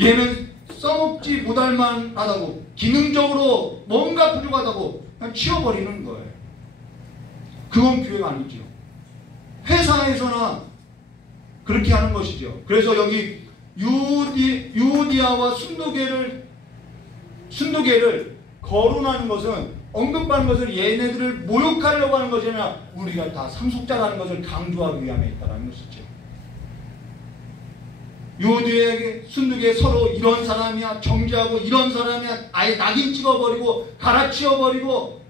얘는 써먹지 못할 만하다고, 기능적으로 뭔가 부족하다고 그냥 치워버리는 거예요. 그건 교회가 아니죠. 회사에서나 그렇게 하는 것이죠. 그래서 여기 유오디아와 순두개를 거론하는 것은, 언급하는 것은 얘네들을 모욕하려고 하는 것이 아니라 우리가 다 상속자라는 것을 강조하기 위함에 있다는 것이죠. 유오디아에게 순두개 서로 이런 사람이야 정죄하고 이런 사람이야 아예 낙인 찍어버리고 갈아치워버리고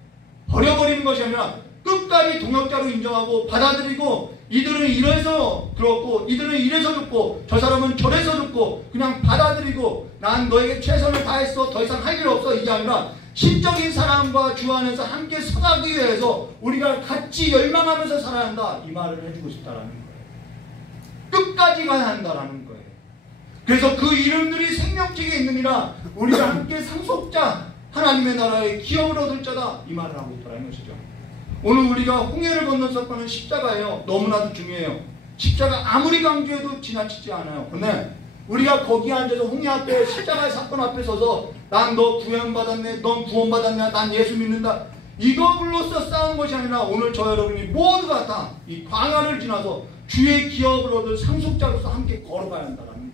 버려버리는 것이 아니라 끝까지 동역자로 인정하고 받아들이고, 이들은 이래서 그렇고 이들은 이래서 좋고 저 사람은 저래서 좋고 그냥 받아들이고 난 너에게 최선을 다했어 더 이상 할 일 없어, 이게 아니라 신적인 사랑과 주 안에서 함께 서가기 위해서 우리가 같이 열망하면서 살아야 한다, 이 말을 해주고 싶다라는 거예요. 끝까지 가야 한다라는 거예요. 그래서 그 이름들이 생명책에 있느니라. 우리가 함께 상속자, 하나님의 나라의 기업을 얻을 자다, 이 말을 하고 있다는 것이죠. 오늘 우리가 홍해를 건넌 사건은 십자가예요. 너무나도 중요해요. 십자가 아무리 강조해도 지나치지 않아요. 근데 우리가 거기 앉아서 홍해 앞에 십자가의 사건 앞에 서서 난 너 구원받았네, 넌 구원받았냐, 난 예수 믿는다, 이거로서 싸운 것이 아니라 오늘 저 여러분이 모두가 다 이 광야를 지나서 주의 기업을 얻을 상속자로서 함께 걸어가야 한다는 거예요.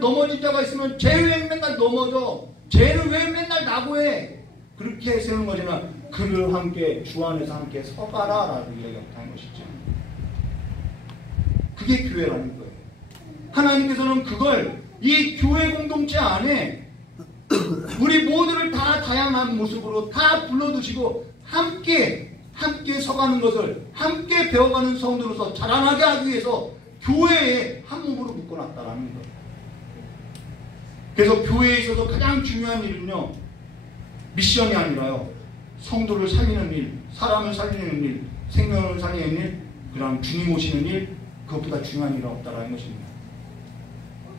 넘어진 자가 있으면 쟤 왜 맨날 넘어져? 쟤는 왜 맨날 나고 해? 그렇게 세우는 거지만 그를 함께 주 안에서 함께 서가라 라고 이야기하는 것이죠. 그게 교회라는 거예요. 하나님께서는 그걸 이 교회 공동체 안에 우리 모두를 다 다양한 모습으로 다 불러두시고 함께 서가는 것을 함께 배워가는 성도로서 자라나게 하기 위해서 교회에 한 몸으로 묶어놨다라는 거예요. 그래서 교회에 있어서 가장 중요한 일은요, 미션이 아니라요, 성도를 살리는 일, 사람을 살리는 일, 생명을 살리는 일, 그다음 주님 오시는 일, 그것보다 중요한 일은 없다라는 것입니다.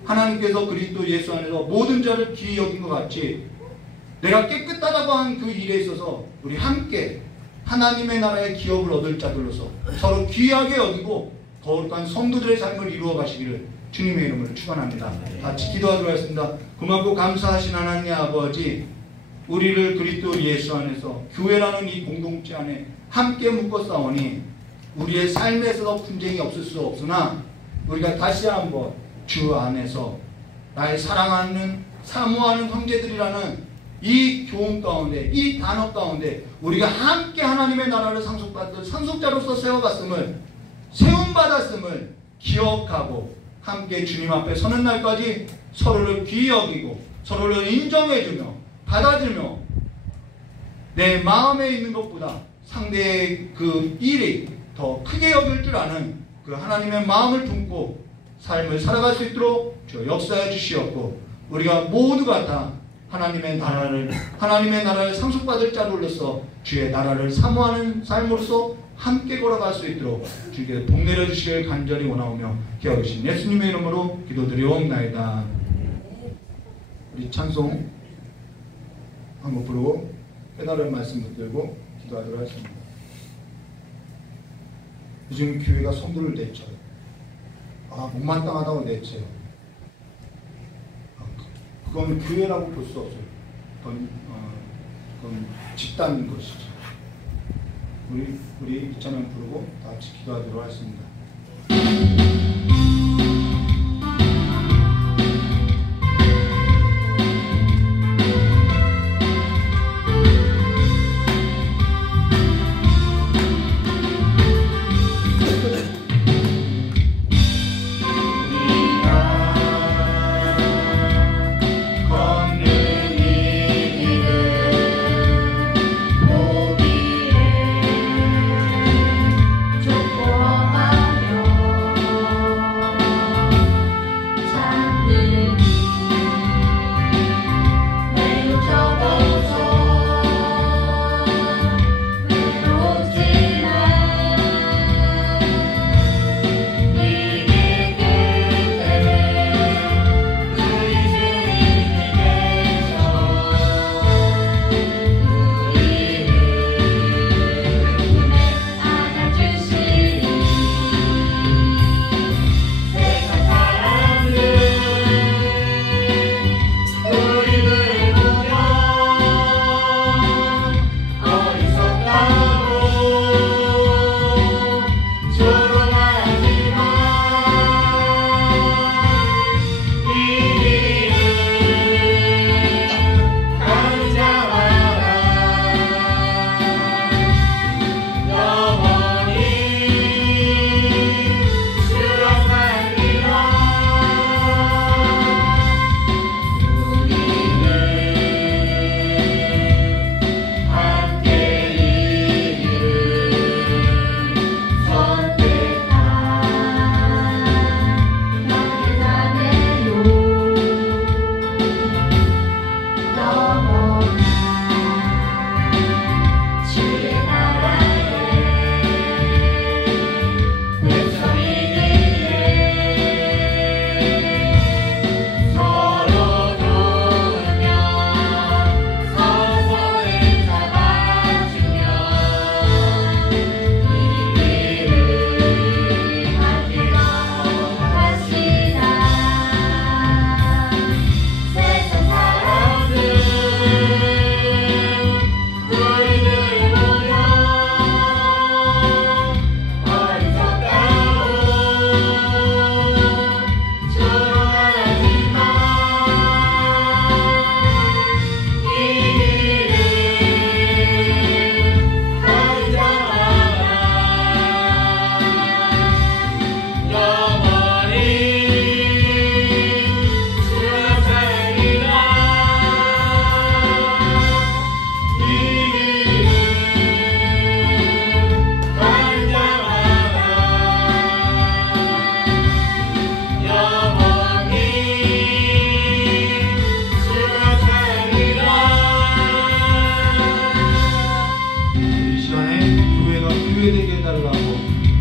하나님께서 그리스도 예수 안에서 모든 자를 귀히 여긴 것 같이 내가 깨끗하다고 한 그 일에 있어서 우리 함께 하나님의 나라의 기업을 얻을 자들로서 서로 귀하게 여기고 거룩한 성도들의 삶을 이루어 가시기를 주님의 이름으로 축원합니다. 같이 기도하도록 하겠습니다. 고맙고 감사하신 하나님 아버지, 우리를 그리스도 예수 안에서 교회라는 이 공동체 안에 함께 묶어 싸우니 우리의 삶에서도 분쟁이 없을 수 없으나 우리가 다시 한번 주 안에서 나의 사랑하는 사모하는 형제들이라는 이 교훈 가운데, 이 단어 가운데 우리가 함께 하나님의 나라를 상속받을 상속자로서 세움받았음을 기억하고 함께 주님 앞에 서는 날까지 서로를 귀히 여기고 서로를 인정해주며 받아들며 내 마음에 있는 것보다 상대의 그 일이 더 크게 여길 줄 아는 그 하나님의 마음을 품고 삶을 살아갈 수 있도록 주 역사해 주시옵고, 우리가 모두가 다 하나님의 나라를 상속받을 자로서 주의 나라를 사모하는 삶으로서 함께 걸어갈 수 있도록 주께 복 내려주시길 간절히 원하오며 기억하신 예수님의 이름으로 기도드리옵나이다. 우리 찬송 한번 부르고 깨달은 말씀 붙들고 기도하도록 하겠습니다. 요즘 교회가 성도를 내쳐요. 못마땅하다고 내쳐요. 그건 교회라고 볼 수 없어요. 그건 집단인 것이죠. 우리 이 찬양 부르고 다 같이 기도하도록 하겠습니다. 축복하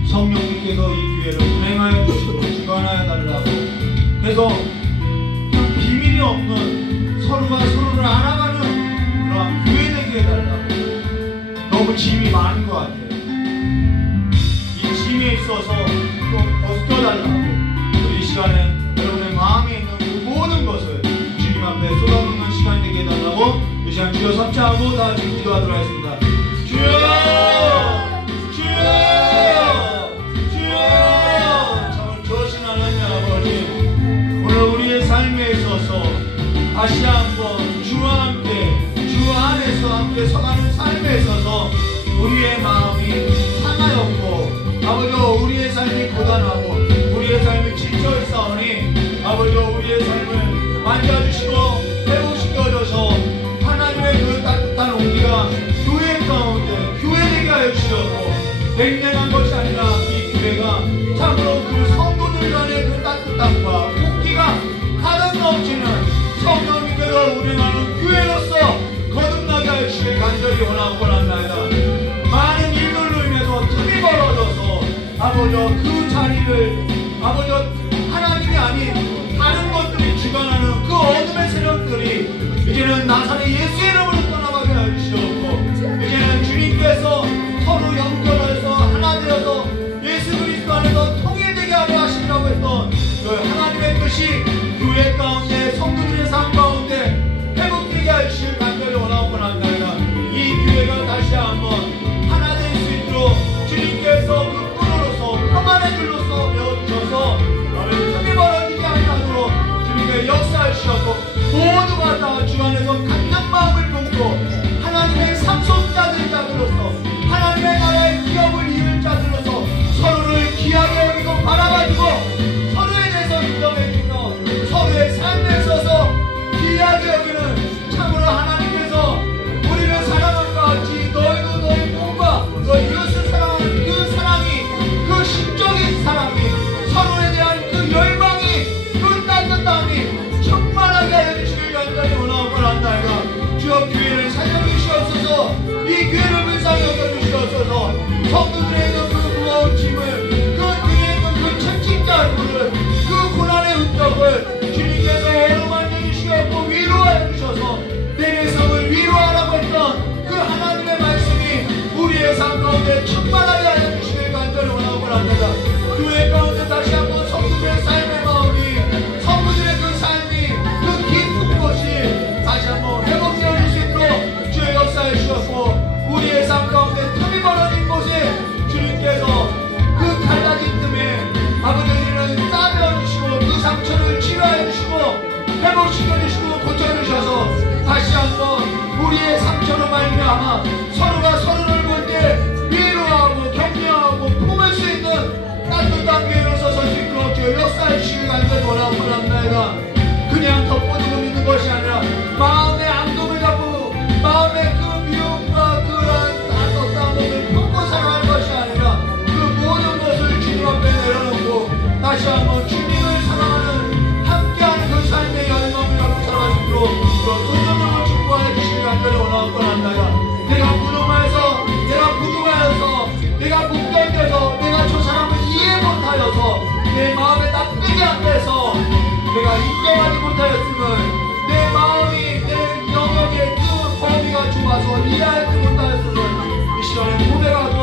성령님께서 이 교회를 운행하여 주시고 주관하여 달라고 해서 그냥 비밀이 없는 서로가 서로를 알아가는 그러한 교회 되게 해달라고. 너무 짐이 많은 것 같아요. 이 짐에 있어서 좀 벗겨달라고. 이 시간에 여러분의 마음에 있는 그 모든 것을 주님 앞에 쏟아놓는 시간이 되게 해달라고 이 시간 주여 삼창하고 다 같이 기도하도록 하겠습니다. 주여! 주여! 주여! 참 좋으신 하나님 아버지, 오늘 우리의 삶에 있어서 다시 한번 주와 함께 주 안에서 함께 서가는 삶에 있어서 우리의 마음이 상하였고 아버지 우리의 삶이 고단하고 우리의 삶이 지쳐있사오니 아버지 우리의 삶을 만져주시고 회복시켜줘서 하나님의 그 따뜻한 온기가 교회 가운데 교회되게 하여 주셨고 냉랭한 것이 아니라 이 교회가 참으로 그 성도들 간의 그 따뜻함과 온기가 가득 넘치는 성령님께서 운행하는 교회로서 거듭나게 하여 주시길 간절히 원하고 원합니다. 많은 일들로 인해서 틈이 벌어져서 아버지 그 자리를 아버지 하나님이 아닌 다른 것들이 주관하는 그 어둠의 세력들이 이제는 나사렛 예수의 이름으로 떠나가게 하여 주시옵고 이제는 주님께서 서로 연결해서 하나 되어서 예수 그리스도 안에서 통일되게 하려 하신다고 했던 그 하나님의 뜻이 교회 가운데 성도들의 삶 가운데 회복되게 하여 주시길 간절히 원하고 원합니다. 이 교회가 다시 한번 하나 될 수 있도록 주님께서 그 뿔로서 평안의 줄로서 메워주셔서 틈이 벌어지지 않도록 주님의 역사를 주셨고 모두가 다 주 안에서 같은 마음을 품고 하나님의 상속자들 자들로서 하나님의 나라의 기업을 이을 자들로서 서로를 귀하게 여기고 바라봐주고 서로에 대해서 인정해주며 서로의 삶에 있어서 귀하게 여기는 참으로 하나님께서 우리를 사랑한 것 같이 너희도 너희 몸과 너희 이웃을 사랑하는 그 사랑이 그 심적인 사랑이 서로에 대한 그 열망이 그 따뜻함이 충만하게 하여 주시길 간절히 원하고 원한다가 주여 교회를 살려주시옵소서. 이 교회를 불쌍히 여겨주시옵소서. 성도들의 있는 그 무거운 짐을 그 뒤에 있는 그 채찍자 얼굴을 그 고난의 흔적을 주님께서 어루만져 주시옵고 위로하여 주셔서 내 성을 위로하라고 했던 그 하나님의 말씀이 우리의 삶 가운데 충만하게 하여 주시길 간절히 원하고 원합니다. 교회 가운데 다시 한번 성도들의 삶의 마음이 성도들의 그 삶이 그 깊은 곳이 다시 한번 회복되어 줄 수 있도록 주의 역사해 주셨고 우리의 삶 가운데 틈이 벌어진 곳에 주님께서 그 갈라진 틈에 아버지는 따벼 주시고 그 상처를 치료해 주시고 회복시켜 주시고 고쳐 주셔서 다시 한번 우리의 상처로 말미암아 서로가 서로를 볼 때 위로하고 격려하고 품을 수 있는 따뜻한 교회로 서서 수 있도록 주의 역사해 주시길 간절히 원하고 원합니다. 그냥 덮어두고 있는 것이 아니라 마음의 앙금을 잡고 마음의 그 미움과 그런 따뜻한 것을 품고 살아가는 것이 아니라 그 모든 것을 주님 앞에 내려놓고 다시 한번 주님을 사랑하는 함께하는 그 삶의 열망을 갖고 살아갈 수 있도록 도전으로 축복하여 주시길 간절히 원하고 원합니다. 내가 무덤하여서 내가 부동하여서 내가 묶여져서 내가 저 사람을 이해 못하여서 내 마음에 납득이 안 돼서 내가 인정하지 못하였음을 내 마음이 내 영역의 그 범위가 좁아서 이해하지 못하였음을 이 시간에 고백하고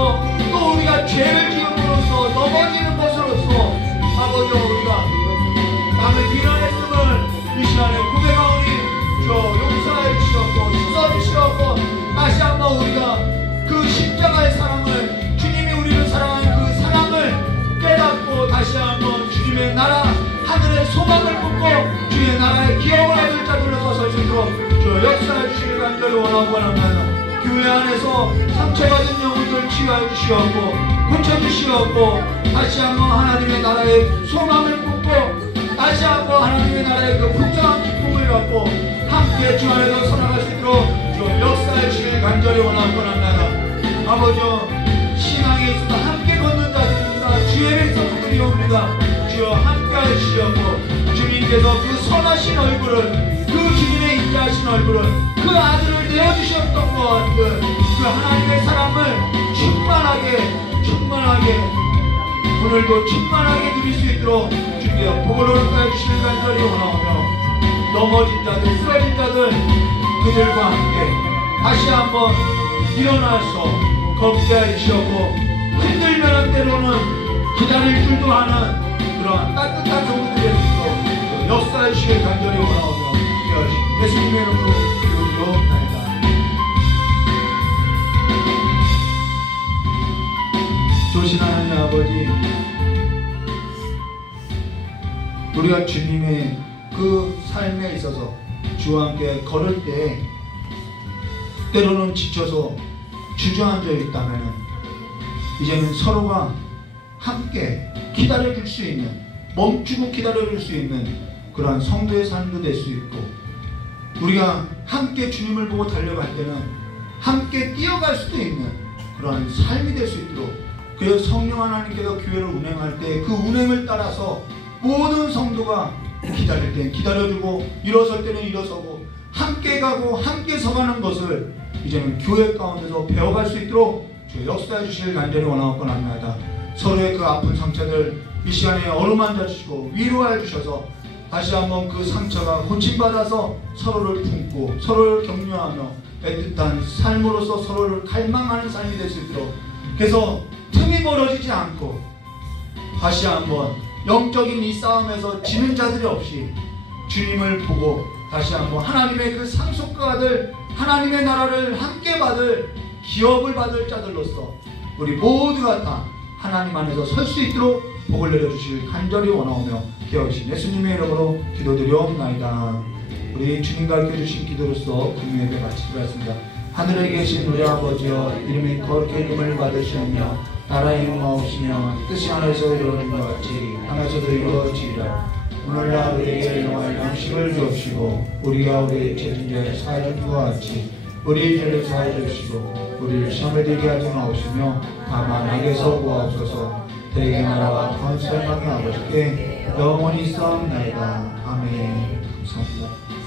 또 우리가 죄를 지음으로써 넘어지는 것으로서 아버지 우리가 남을 비난했음을 이 시간에 고백하오니 저 용서해 주시옵고 씻어주시옵고 다시 한번 우리가 그 십자가의 사랑을 주님이 우리를 사랑하는 그 사랑을 깨닫고 다시 한번 주님의 나라 하늘의 소망을 품고 주의 나라의 기업을 얻을 자들로 설 수 있도록 저 역사해 주시길 간절히 원하고 원합니다. 교회 안에서 상처받은 영혼들 치유해 주시옵고 고쳐주시옵고 다시 한번 하나님의 나라의 소망을 품고 다시 한번 하나님의 나라의 그 풍성한 기쁨을 갖고 함께 주 안에서 살아갈 수 있도록 저 역사해 주시길 간절히 원하고 원합니다. 아버지 신앙에 있어서 함께 걷는 자들입니다. 주의 백성들이 옵니다. 주여 함께하여 주시옵고 주님께서 그 선하신 얼굴을 그 주님의 인자하신 얼굴을 그 아들을 내어주셨던 것 같은 그 하나님의 사랑을 충만하게 충만하게 오늘도 충만하게 누릴 수 있도록 주께서 복을 허락하여 주시길 간절히 원하오며 넘어진 자들 쓰러진 자들 그들과 함께 다시 한번 일어나서 걷게 하여 주시옵고 힘들면 때로는 기다릴 줄도 아는 그러한 따뜻한 성도들의 빛으로 역사해 주시길 간절히 원하오며 예수님의 이름으로 기도드리옵나이다. 좋으신 하나님 아버지, 우리가 주님의 그 삶에 있어서 주와 함께 걸을 때 때로는 지쳐서 주저앉아 있다면 이제는 서로가 함께 기다려줄 수 있는, 멈추고 기다려줄 수 있는 그러한 성도의 삶도 될 수 있고, 우리가 함께 주님을 보고 달려갈 때는 함께 뛰어갈 수도 있는 그러한 삶이 될 수 있도록, 그래서 성령 하나님께서 교회를 운행할 때 그 운행을 따라서 모든 성도가 기다릴 때 기다려주고 일어설 때는 일어서고 함께 가고 함께 서가는 것을 이제는 교회 가운데서 배워갈 수 있도록 주 역사해 주시길 간절히 원하옵곤 합니다. 서로의 그 아픈 상처들 이 시간에 어루만져 주시고 위로해 주셔서 다시 한번 그 상처가 고침받아서 서로를 품고 서로를 격려하며 애틋한 삶으로서 서로를 갈망하는 삶이 될 수 있도록, 그래서 틈이 멀어지지 않고 다시 한번 영적인 이 싸움에서 지는 자들이 없이 주님을 보고 다시 한번 하나님의 그 상속과 아들 하나님의 나라를 함께 받을 기업을 받을 자들로서 우리 모두가 다 하나님 안에서 설 수 있도록 복을 내려주실 간절히 원하오며 기억하신 예수님의 이름으로 기도드리옵나이다. 우리 주님 가르쳐주신 기도로서 금요 예배 마치도록 하겠습니다. 하늘에 계신 우리 아버지여, 이름이 거룩히 이름을 받으시며 나라의 임하옵시며 뜻이 하늘에서 이루어진 것 같이 땅에서도 이루어지리라. 오늘날 우리에게 일용할 양식을 주옵시고 우리가 우리의 죄진자를 사하여 준 것 같이 우리의 죄를 사하여 주시고 우리를 시험에 들게 하지 마옵시며 다만 악에서 구하옵소서. 대개 나라와 권세를 받는 아버지께 영원히 싸움나이다. 아멘. 감사합니다.